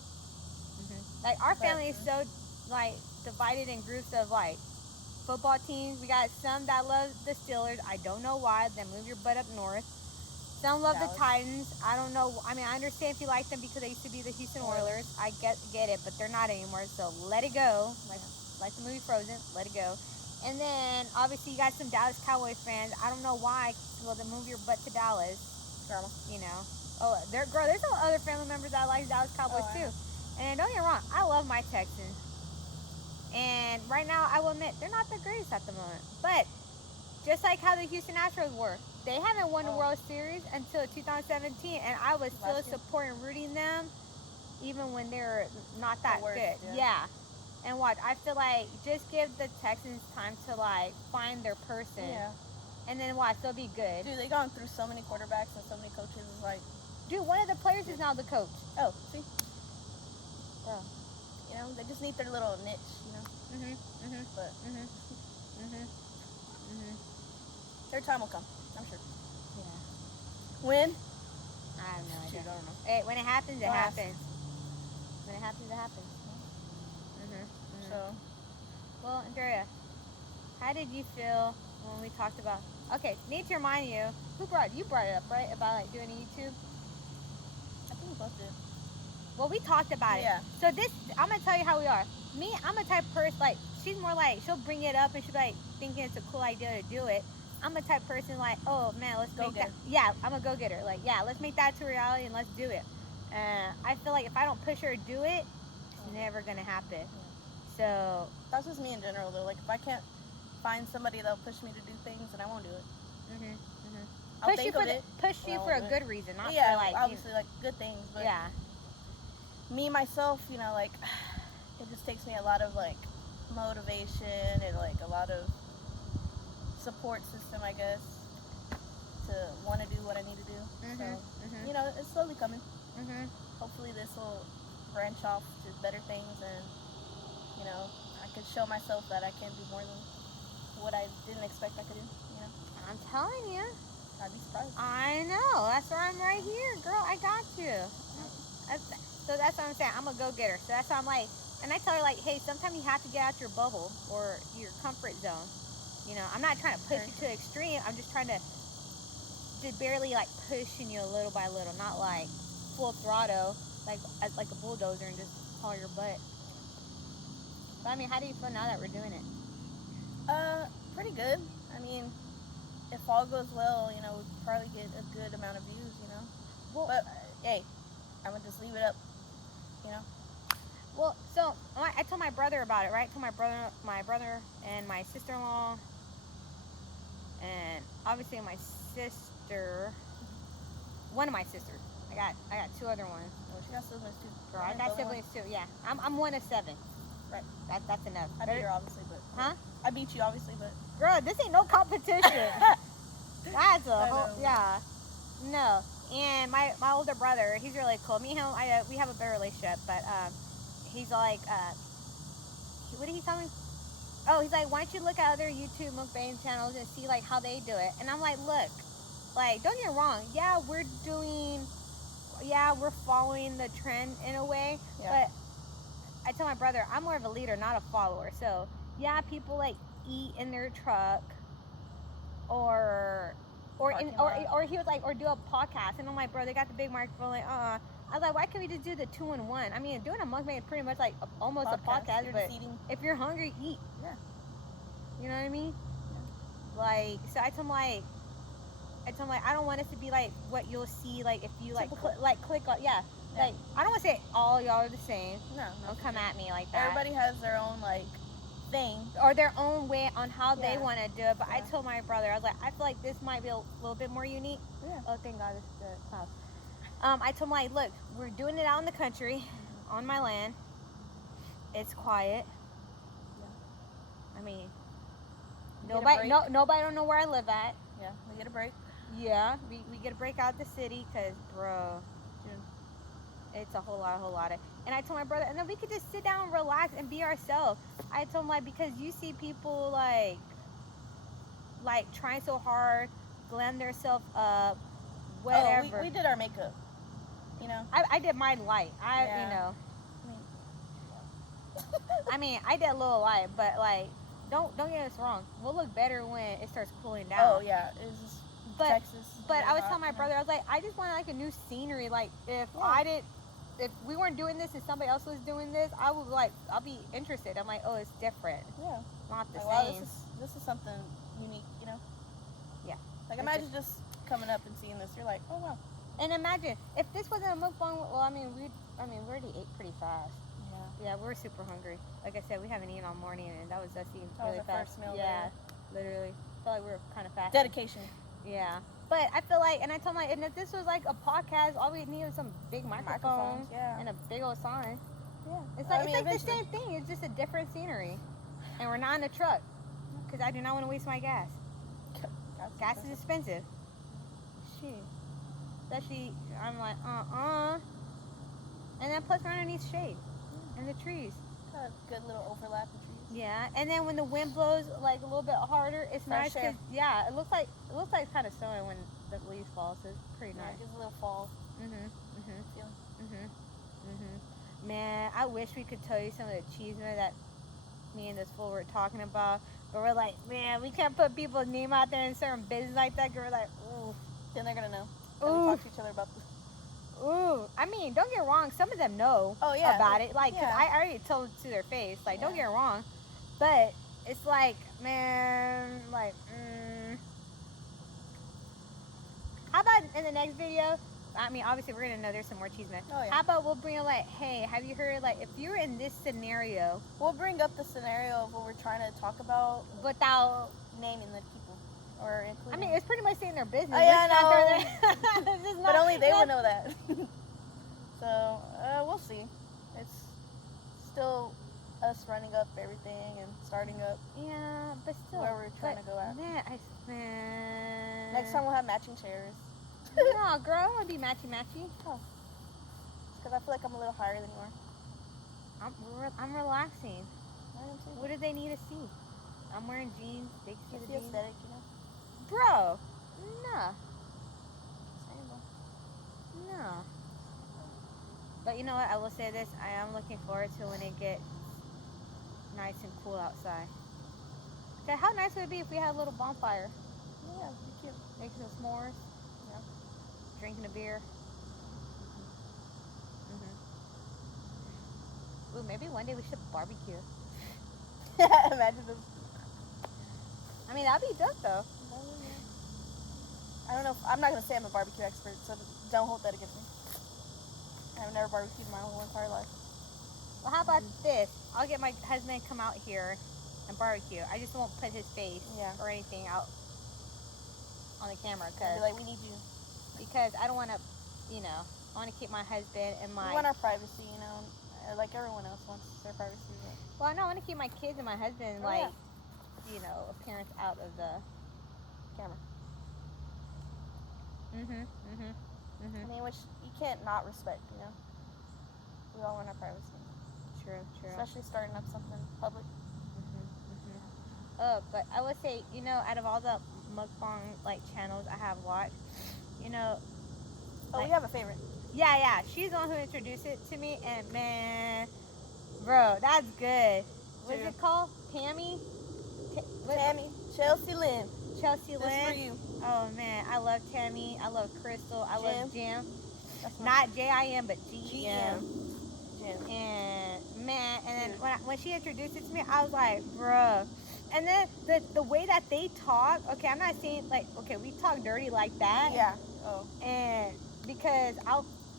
like our family is so like divided in groups of like football teams. We got some that love the Steelers. I don't know why. Then move your butt up north. Some love the Dallas. Titans. I don't know. I mean, I understand if you like them because they used to be the Houston Oilers. I get it, but they're not anymore. So let it go. Like the movie Frozen. Let it go. And then obviously you got some Dallas Cowboys fans. I don't know why. Well, then move your butt to Dallas. Drama. You know. Oh, there's some other family members that like Dallas Cowboys too. And don't get me wrong, I love my Texans. And right now, I will admit, they're not the greatest at the moment. But just like how the Houston Astros were, they haven't won the World Series until 2017, and I was still Last year. supporting, rooting them, even when they're not that worst, good. yeah. And watch, I feel like just give the Texans time to like find their person, Yeah. and then watch, they'll be good. Dude, they gone through so many quarterbacks and so many coaches. It's like, Dude, one of the players is now the coach. oh, see, Oh. you know, they just need their little niche, you know. But their time will come, I'm sure. Yeah. When? I have no Shoot, idea. I don't know. Hey, when it happens, it Don't ask. happens. When it happens, it happens. So, Well, Andrea, how did you feel when we talked about... Okay, need to remind you, you brought it up, right? About like doing a YouTube. I think we both did. Well, we talked about it. Yeah. So I'm gonna tell you how we are. Me, I'm a type of person, like, she's more like, she'll bring it up and she'll be like, thinking it's a cool idea to do it. I'm a type of person like, oh man, let's Go make get that. it. Yeah, I'm a go getter. Like, yeah, let's make that to reality and let's do it. I feel like if I don't push her to do it, it's never gonna happen. So that's just me in general, though. Like, if I can't find somebody that'll push me to do things, then I won't do it. I'll think of it. Push you for a good reason, not yeah, for like obviously like good things. But yeah. Me myself, you know, like it just takes me a lot of like motivation and like a lot of support system, I guess, to want to do what I need to do. So you know, it's slowly coming. Hopefully, this will branch off to better things, and you know, I could show myself that I can do more than what I didn't expect I could do. You know, I'm telling you. I'd be surprised. I know. That's why I'm right here, girl. I got you. So that's what I'm saying. I'm a go-getter. So that's why I'm like, and I tell her like, hey, sometimes you have to get out your bubble or your comfort zone. You know, I'm not trying to push you to the extreme. I'm just trying to barely like pushing you a little by little, not like full throttle, like a bulldozer and just haul your butt. But I mean, how do you feel now that we're doing it? Pretty good. I mean, if all goes well, you know, we'll probably get a good amount of views, you know. Well, but hey, I'm gonna just leave it up, you know. Well, so I told my brother about it, right? I told my brother and my sister-in-law, and obviously my sister, one of my sisters. I got two other ones. Oh, she got siblings too. Girl, I got siblings too. Yeah, I'm one of 7. Right. That's enough. I beat her obviously, but I beat you obviously, but girl, this ain't no competition. That's a whole no. And my older brother, he's really cool. Me and him, we have a better relationship, but he's like, what did he tell me? Oh, he's like, why don't you look at other YouTube mukbang channels and see like how they do it? And I'm like, look, like, don't get me wrong. Yeah, we're following the trend in a way, but I tell my brother, I'm more of a leader, not a follower. So yeah, people like eat in their truck, or he was like, or do a podcast, and I'm like, bro, they got the big microphone, like, I was like, why can't we just do the 2-in-1? I mean, doing a mukbang is pretty much like almost a podcast, but if you're hungry, eat. Yeah. You know what I mean? Yeah. Like, so I told him like, I don't want us to be like what you'll see, like if you like click on, like I don't want to say all y'all are the same. No, don't come at me like that. Everybody has their own like thing or their own way on how they want to do it. But I told my brother, I was like, I feel like this might be a little bit more unique. Yeah. Oh, thank God, this is the cloud. I told him like, look, we're doing it out in the country, on my land. It's quiet. Yeah. I mean, nobody don't know where I live at. Yeah, we get a break. Yeah, we get a break out the city, because, bro, it's a whole lot of, and I told my brother, and then we could just sit down and relax and be ourselves. I told him, like, because you see people, like trying so hard, glam themselves up, whatever. Oh, we did our makeup, you know. I did mine light. You know. I mean, I did a little light, but, like, don't get us wrong. We'll look better when it starts cooling down. Oh, yeah. It's just Texas. But I was telling my brother, I was like, I just want like a new scenery. Like if we weren't doing this and somebody else was doing this, I'll be interested. I'm like, oh, it's different. Yeah. Not the same. Wow, this is something unique, you know? Yeah. Like imagine just coming up and seeing this. You're like, oh wow. And imagine if this wasn't a mukbang. Well, I mean, we already ate pretty fast. Yeah, we're super hungry. Like I said, we haven't eaten all morning, and that was us eating really fast. First meal. Yeah, literally. Felt like we were kind of fast. Dedication. Yeah, but I feel like, and I told my, and if this was like a podcast, all we need was some big microphones and a big old sign. Yeah, it's like the same thing. It's just a different scenery, and we're not in a truck because I do not want to waste my gas. Gas is expensive. Shit. Especially, I'm like, and then plus we're underneath shade and the trees. Got a good little overlap of trees. Yeah, and then when the wind blows like a little bit harder, it's nice because it looks like it's kind of snowing when the leaves fall, so it's pretty nice. It gives a little fall. Man, I wish we could tell you some of the achievements that me and this fool were talking about, but we're like, man, we can't put people's name out there in certain business like that. Cause we're like, ooh. Then they're gonna know. And we talk to each other about this. Ooh, I mean, don't get wrong. Some of them know about it. Like, cause I already told to their face. Like, don't get wrong. But it's like, man, like, how about in the next video? I mean, obviously we're gonna know there's some more cheese men. Oh, yeah. How about we'll bring up like, hey, have you heard like if you're in this scenario? We'll bring up the scenario of what we're trying to talk about without naming the people or including. I mean, it's pretty much saying their business. Oh, yeah, I know. But only they would know that. So we'll see. It's still us running up everything and starting up. Yeah, but still, where we're trying to go at. Man, next time we'll have matching chairs. No, girl, I want to be matchy. Oh, because I feel like I'm a little higher than you are. I'm relaxing. What do they need to see? I'm wearing jeans. They can see the jeans. Aesthetic, you know. Bro, no. No. But you know what? I will say this. I am looking forward to when it gets nice and cool outside. Okay, how nice would it be if we had a little bonfire? Yeah, it'd be cute. Making some s'mores. Yeah. Drinking a beer. Ooh, maybe one day we should barbecue. Imagine this. I mean, that'd be dope though. I don't know. I'm not gonna say I'm a barbecue expert, so don't hold that against me. I've never barbecued my whole entire life. Well, how about this? I'll get my husband to come out here and barbecue. I just won't put his face or anything out on the camera because like we need you. Because I don't want to, you know, I want to keep my husband and my. We want our privacy, you know, like everyone else wants their privacy. But... Well, no, I want to keep my kids and my husband you know, appearance out of the camera. I mean, which you can't not respect, you know. We all want our privacy. True. Especially starting up something public. But I would say, you know, out of all the mukbang like channels I have watched, you know. Oh, like, we have a favorite. Yeah. She's the one who introduced it to me, and man, bro, that's good. What's it called? Tammy, Chelsea Lynn. Chelsea Lynn. This for you. Oh man, I love Tammy. I love Crystal. I love Jim. Not Jim, but GM. Jim. And man, and then when she introduced it to me, I was like, bruh. And then the way that they talk, okay, I'm not saying like, okay, we talk dirty like that. Yeah. Oh. And because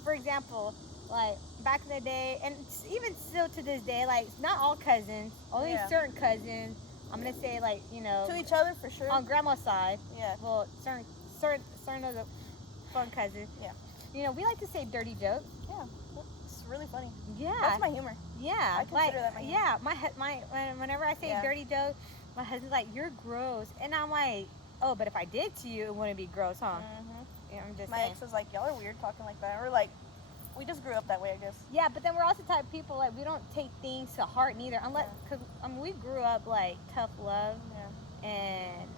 for example, like back in the day, and even still to this day, like not all cousins, only certain cousins. I'm gonna say like, you know, to each other for sure. On grandma's side. Yeah. Well, certain of the fun cousins. Yeah. You know, we like to say dirty jokes. Yeah. It's really funny. Yeah. That's my humor. Yeah. I consider that my humor. Yeah. Whenever I say dirty joke, my husband's like, "You're gross," and I'm like, "Oh, but if I did to you, it wouldn't be gross, huh?" Yeah, I'm just. My ex was like, "Y'all are weird talking like that." We're like, we just grew up that way, I guess. Yeah, but then we're also the type of people like we don't take things to heart neither, unless because I mean we grew up like tough love. Yeah. And.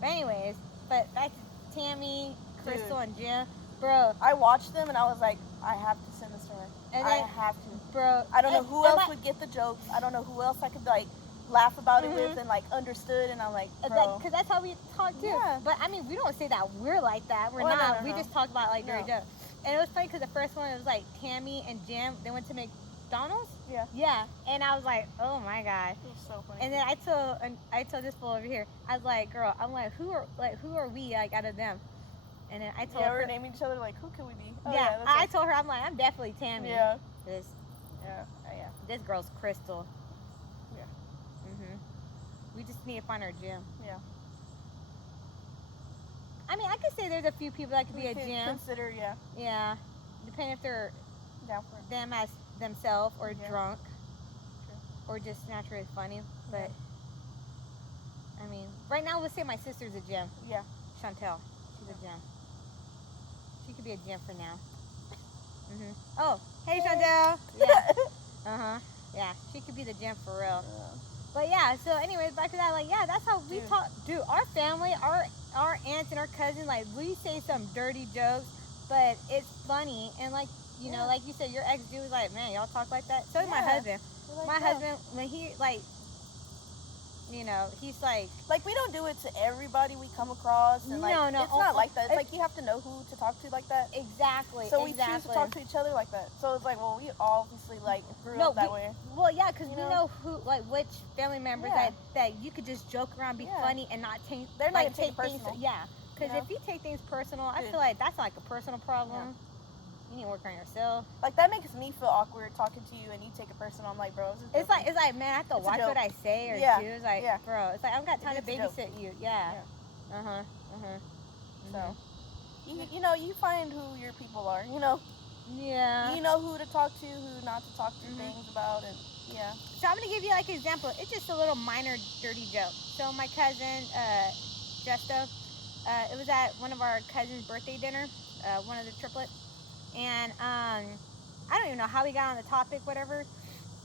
But anyways, but back to Tammy, Crystal, and Jim, bro. I watched them and I was like, I have to send this to her. I have to. Bro. I don't know who else would get the jokes. I don't know who else I could like laugh about it with and like understood. And I'm like, bro. Because that's how we talk too. Yeah. But I mean, we don't say that we're like that. We're not. We just talk about like dirty jokes. And it was funny because the first one, it was like Tammy and Jim. They went to McDonald's. Yeah. Yeah. And I was like, oh my god. It was so funny. And then I told this fool over here. I was like, girl, I'm like, who are we like out of them? And then I told her. Yeah, we were naming each other like, who could we be? Oh, yeah. I told her, I'm like, I'm definitely Tammy. Yeah. Yeah. This girl's Crystal. Yeah. We just need to find our Jim. Yeah. I mean, I could say there's a few people that could be a Jim. Consider, Yeah. Depending if they're down for it. them as themselves or drunk. True. Or just naturally funny. But I mean, right now we'll say my sister's a Jim. Yeah. Chantel. She's a Jim. She could be a Jim for now. Oh, hey Chantel. Yeah. Yeah, she could be the Jim for real. But yeah, so anyways, back to that, like, yeah, that's how we talk. Dude, our family, our aunts and our cousins, like, we say some dirty jokes, but it's funny. And like, you know, like you said, your ex-dude was like, man, y'all talk like that? So did my husband. Like, my husband, when he, like, you know, he's like we don't do it to everybody we come across. And like, no, it's not like that. It's like you have to know who to talk to like that. Exactly. So we choose to talk to each other like that. So it's like, well, we obviously like grew up that way. Well, yeah, because we know who, like, which family members that you could just joke around, be funny, and not take. They're not gonna take things personal. Yeah, because if you take things personal, I feel like that's like a personal problem. Yeah. You need to work on yourself. Like, that makes me feel awkward talking to you and you take it personal. I'm like, bro, it's like man, I have to watch what I say or do. It's like, bro, it's like I don't got time to babysit you. Yeah. So, you know, you find who your people are. You know. Yeah. You know who to talk to, who not to talk to things about, and So I'm gonna give you like an example. It's just a little minor dirty joke. So my cousin, Justo, it was at one of our cousins' birthday dinner, one of the triplets. And I don't even know how we got on the topic, whatever.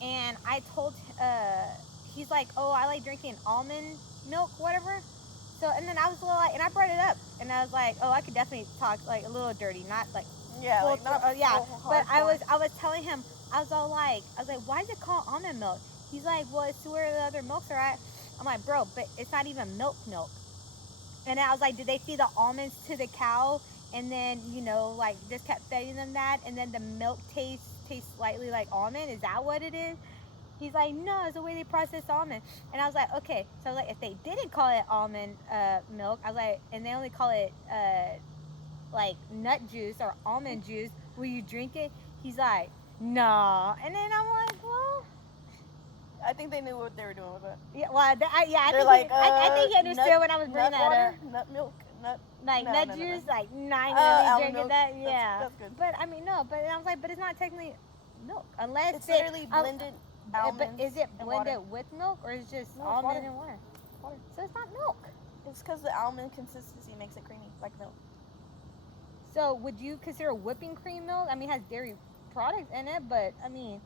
And I told, he's like, oh, I like drinking almond milk, whatever. So, and then I was a little like, and I brought it up, and I was like, oh, I could definitely talk like a little dirty, not like, but I was telling him, I was like, why is it called almond milk? He's like, well, it's where the other milks are at. I'm like, bro, but it's not even milk. And I was like, did they feed the almonds to the cow? And then, you know, like, just kept feeding them that, and then the milk tastes slightly like almond. Is that what it is? He's like, no, it's the way they process almond. And I was like, okay. So I was like, if they didn't call it almond milk, I was like, and they only call it like nut juice or almond juice, will you drink it? He's like, no. And then I'm like, well, I think they knew what they were doing with it. Yeah, well, I think he understood when I was bringing that up. Nut milk. Nut juice, like, I'm drinking that, That's good. But I mean, no, but I was like, but it's not technically milk unless it's literally blended almonds. But is it blended with milk or is it just almond and water? So it's not milk. It's because the almond consistency makes it creamy, like milk. So would you consider whipping cream milk? I mean, it has dairy products in it, but I mean,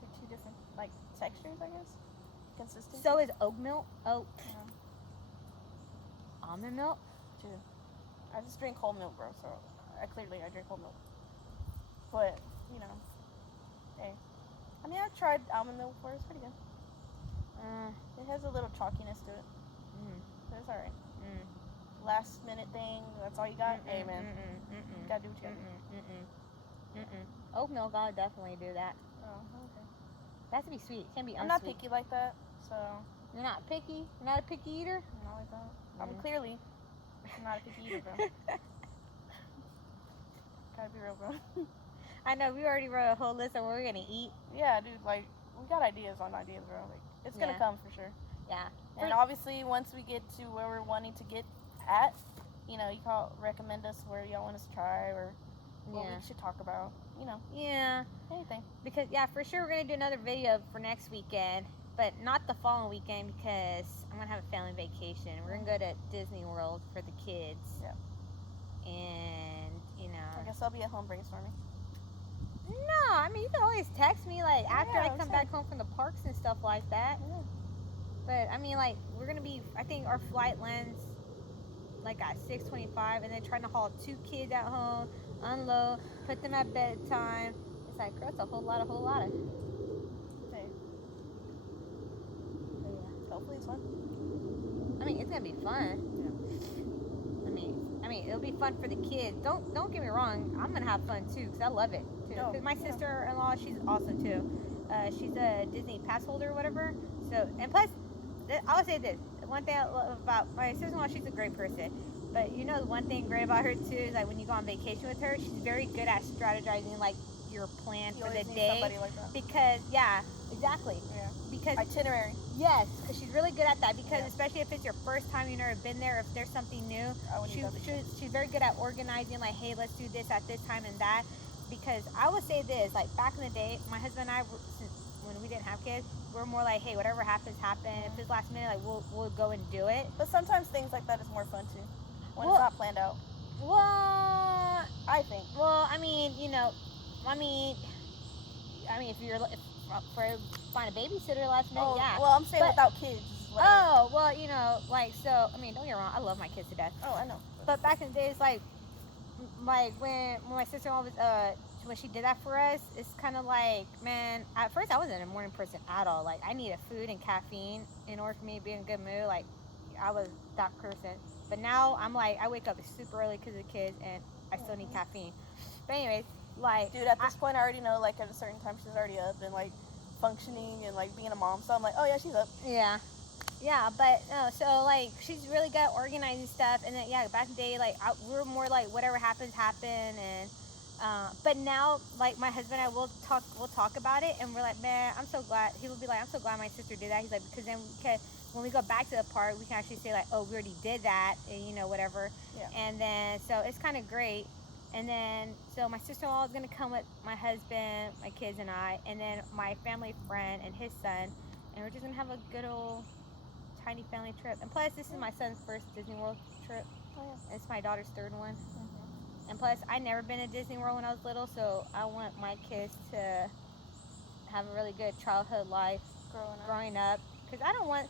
they're two different like textures, I guess. Consistency. So is oat milk? Almond milk? Dude, I just drink whole milk, bro. So I drink whole milk. But you know, hey, I mean, I've tried almond milk before. It's pretty good. It has a little chalkiness to it. But it's alright. Last minute thing. That's all you got. Hey man, you gotta do what you gotta do. Oat milk, I'll definitely do that. Oh, okay. That has to be sweet. It can't be unsweet. I'm not picky like that, so. You're not picky? You're not a picky eater? Not like that. I'm clearly not a picky eater, bro. Gotta be real, bro. I know, we already wrote a whole list of what we're gonna eat. Yeah, dude, like, we got ideas on ideas, bro. Like, it's gonna come for sure. Yeah. And obviously, once we get to where we're wanting to get at, you know, you can recommend us where y'all want us to try or what we should talk about, you know. Yeah. Anything. Because, for sure we're going to do another video for next weekend, but not the following weekend because I'm going to have a family vacation. We're going to go to Disney World for the kids. Yeah. And, you know. I guess I'll be at home brainstorming. No, I mean, you can always text me, like, after I come back home from the parks and stuff like that. Yeah. But, I mean, like, we're going to be, I think our flight lands, like, at 6:25, and then trying to haul 2 kids at home, unload, put them at bedtime. It's like, girl, it's a whole lot. Okay. So, yeah. Hopefully it's fun. I mean, it's going to be fun. Yeah. I mean, it'll be fun for the kids. Don't get me wrong. I'm going to have fun, too, because I love it, too. Because my sister-in-law, she's awesome, too. She's a Disney pass holder or whatever. So, and plus, I would say this. One thing I love about my sister-in-law, she's a great person. But you know, the one thing great about her too is like when you go on vacation with her, she's very good at strategizing like your plan for the day. Somebody like that. Because exactly. Yeah. Because itinerary. Yes, because she's really good at that. Because especially if it's your first time, you've never been there, if there's something new, she's very good at organizing. Like, hey, let's do this at this time and that. Because I would say this, like back in the day, my husband and I, when we didn't have kids, we're more like, hey, whatever happens, happen. If it's last minute, like we'll go and do it. But sometimes things like that is more fun too, when it's not planned out. Well, I think. Well, I mean, you know, if you're find a babysitter last minute, Well, I'm saying without kids. Oh, well, you know, like so. I mean, don't get me wrong, I love my kids to death. Oh, I know. But back in the days, like when my sister-in-law was when she did that for us, it's kind of like, man, at first I wasn't a morning person at all. Like, I needed food and caffeine in order for me to be in a good mood. Like, I was that person. But now I'm like, I wake up super early because of the kids, and I still need caffeine. But anyways, like, dude, at this point I already know, like, at a certain time she's already up and like functioning and like being a mom. So I'm like, oh yeah, she's up. Yeah, but no, so like she's really good at organizing stuff, and then back in the day, like we were more like whatever happens, and but now like my husband and I will talk about it, and we're like, man, I'm so glad. He will be like, I'm so glad my sister did that. He's like, because then when we go back to the park, we can actually say like, oh, we already did that, and whatever. Yeah. And then so it's kind of great. And then so my sister-in-law is gonna come with my husband, my kids, and I, and then my family friend and his son, and we're just gonna have a good old tiny family trip. And plus, this is my son's first Disney World trip. Oh yeah. It's my daughter's third one. Mm-hmm. And plus, I never been to Disney World when I was little, so I want my kids to have a really good childhood life growing up. Because I don't want,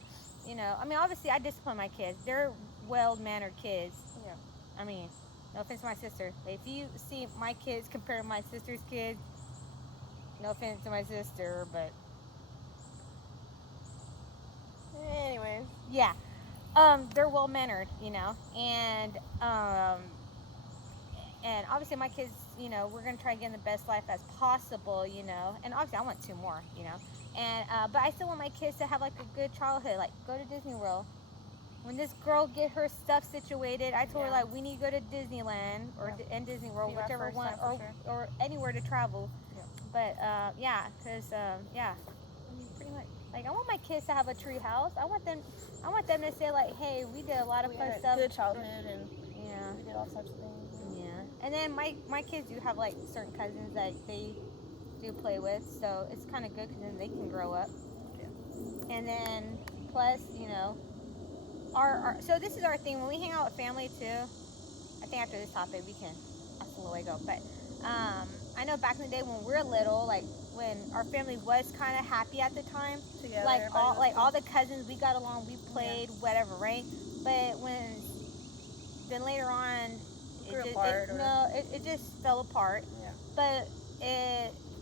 I mean, obviously I discipline my kids. They're well-mannered kids. Yeah. I mean, no offense to my sister. But if you see my kids compared to my sister's kids, no offense to my sister, but anyways. Yeah. They're well-mannered, and obviously my kids, we're going to try and get in the best life as possible, and obviously I want 2 more, and, but I still want my kids to have like a good childhood, like go to Disney World. When this girl get her stuff situated, I told her like we need to go to Disneyland and Disney World, whichever one, or anywhere to travel. Yeah. But because I mean, pretty much, like I want my kids to have a tree house. I want them to say like, hey, we did a lot of fun stuff. Good childhood, and we did all sorts of things. Yeah, and then my kids do have like certain cousins that they do play with, so it's kind of good because then they can grow up. Yeah. And then plus, so this is our thing when we hang out with family too. I think after this topic we can that's a little way go, but I know back in the day when we were little, like when our family was kind of happy at the time, together, like all the cousins, we got along, we played whatever, right? But then later on it just fell apart. Yeah. But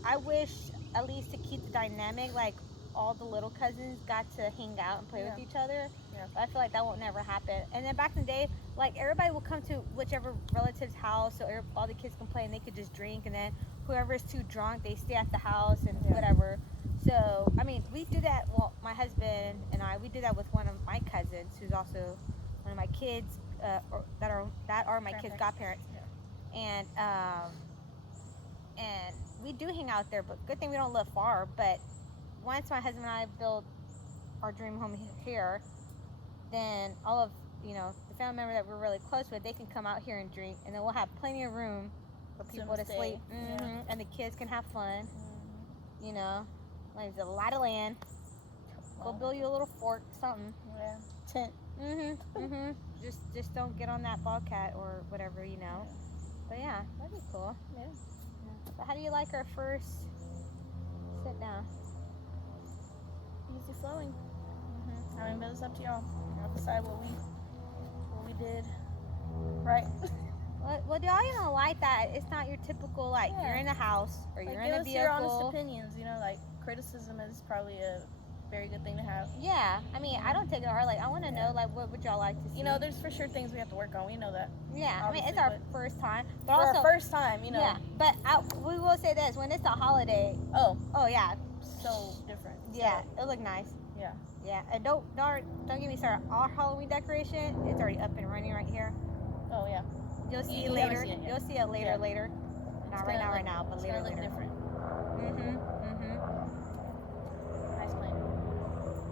I wish at least to keep the dynamic, like all the little cousins got to hang out and play with each other. Yeah. But I feel like that won't never happen. And then back in the day, like everybody will come to whichever relative's house, so all the kids can play and they could just drink, and then whoever's too drunk, they stay at the house and whatever. So I mean, we do that. Well, my husband and I, we do that with one of my cousins, who's also one of my kids, that are my kids' godparents. Yeah. And we do hang out there, but good thing we don't live far. But once my husband and I build our dream home here, then all of the family member that we're really close with, they can come out here and drink, and then we'll have plenty of room for people to sleep. And the kids can have fun. Like there's a lot of land. Go build you a little fort, something. Yeah. Tent. Just don't get on that bobcat or whatever, But yeah, that'd be cool. Yeah. But how do you like our first sit down? Easy flowing. I mean, but it's up to y'all. Y'all decide what we did right. Well, do y'all even like that? It's not your typical like you're in a house or you're in a vehicle. Your honest opinions. Like criticism is probably a very good thing to have. Yeah, I mean, I don't take it hard. Like, I want to know, like, what would y'all like to see? There's for sure things we have to work on. We know that. Yeah, I mean, it's our first time. But for also, our first time, Yeah, but we will say this: when it's a holiday. Oh yeah. So different. Yeah, it'll look nice. Yeah. Yeah, and don't get me started. Our Halloween decoration, it's already up and running right here. Oh yeah. You'll see it later. You'll see it later. Later. Not right now, but later. Look different. Nice plan.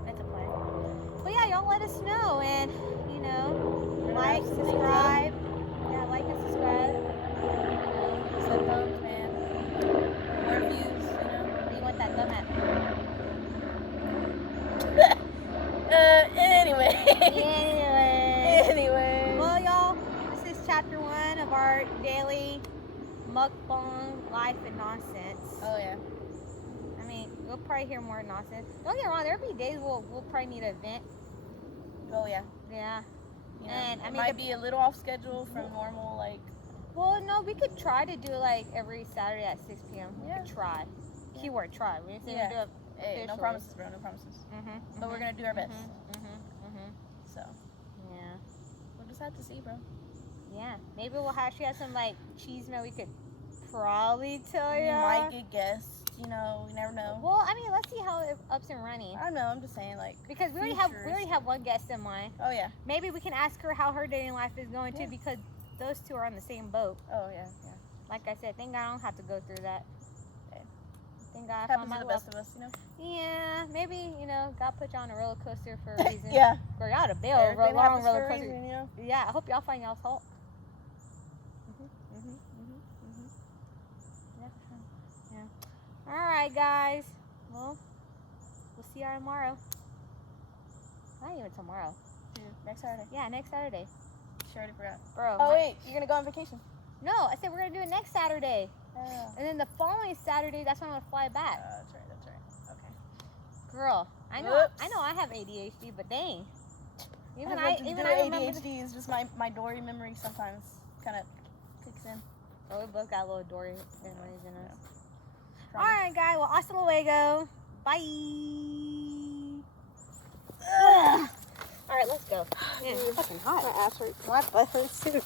That's a plan. But yeah, y'all let us know, and like, Relax, subscribe. Yeah, like and subscribe. Send thumbs, man. More views, Where do you want that thumb at? Anyway. Well, y'all, this is chapter 1 of our daily mukbang life and nonsense. Oh yeah. I mean, we'll probably hear more nonsense. Don't get me wrong, there'll be days we'll probably need a vent. Oh yeah. Yeah. And it might be a little off schedule from normal, like. Well, no, know, we could try to do it like every Saturday at 6 p.m. We Yeah. could try. Yeah. Keyword try. We didn't Yeah. do it. Hey, no officially. promises, bro. No promises. But we're gonna do our best. So Yeah. we'll just have to see, bro. Yeah. Maybe we'll actually have some like cheese meal we could probably tell We you. might get guests. You know, we never know. Well, I mean, let's see how it ups and running. I don't know. I'm just saying, like, Because we already have one guest in mind. Oh yeah. Maybe we can ask her how her dating life is going too, because those two are on the same boat. Oh yeah. Yeah. Like I said, thank God I don't have to go through that. Okay. Thank God I Happens found my to the love. best of us, you know. Yeah, maybe, you know, God put you on a roller coaster for a reason. Yeah. Or y'all to build a Everything long happens roller for a coaster. reason, you know. Yeah, I hope y'all find y'all's halt. Yeah, for sure. Yeah. All right, guys. Well, we'll see y'all tomorrow. Not even tomorrow. Next Saturday. Yeah, next Saturday. She already forgot. Bro. Oh wait, you're gonna go on vacation? No, I said we're gonna do it next Saturday. Oh. And then the following Saturday, that's when I'm gonna fly back. That's right. That's right. Okay. Girl, I know Whoops. I have ADHD, but dang. Even I I remember ADHD is just my Dory memory sometimes kind of kicks in. Oh, we both got little Dory memories in us. Yeah. All right, guys. Well, hasta luego. Bye. All right, let's go. Man, it's fucking hot. My ass hurts. My butt hurts too.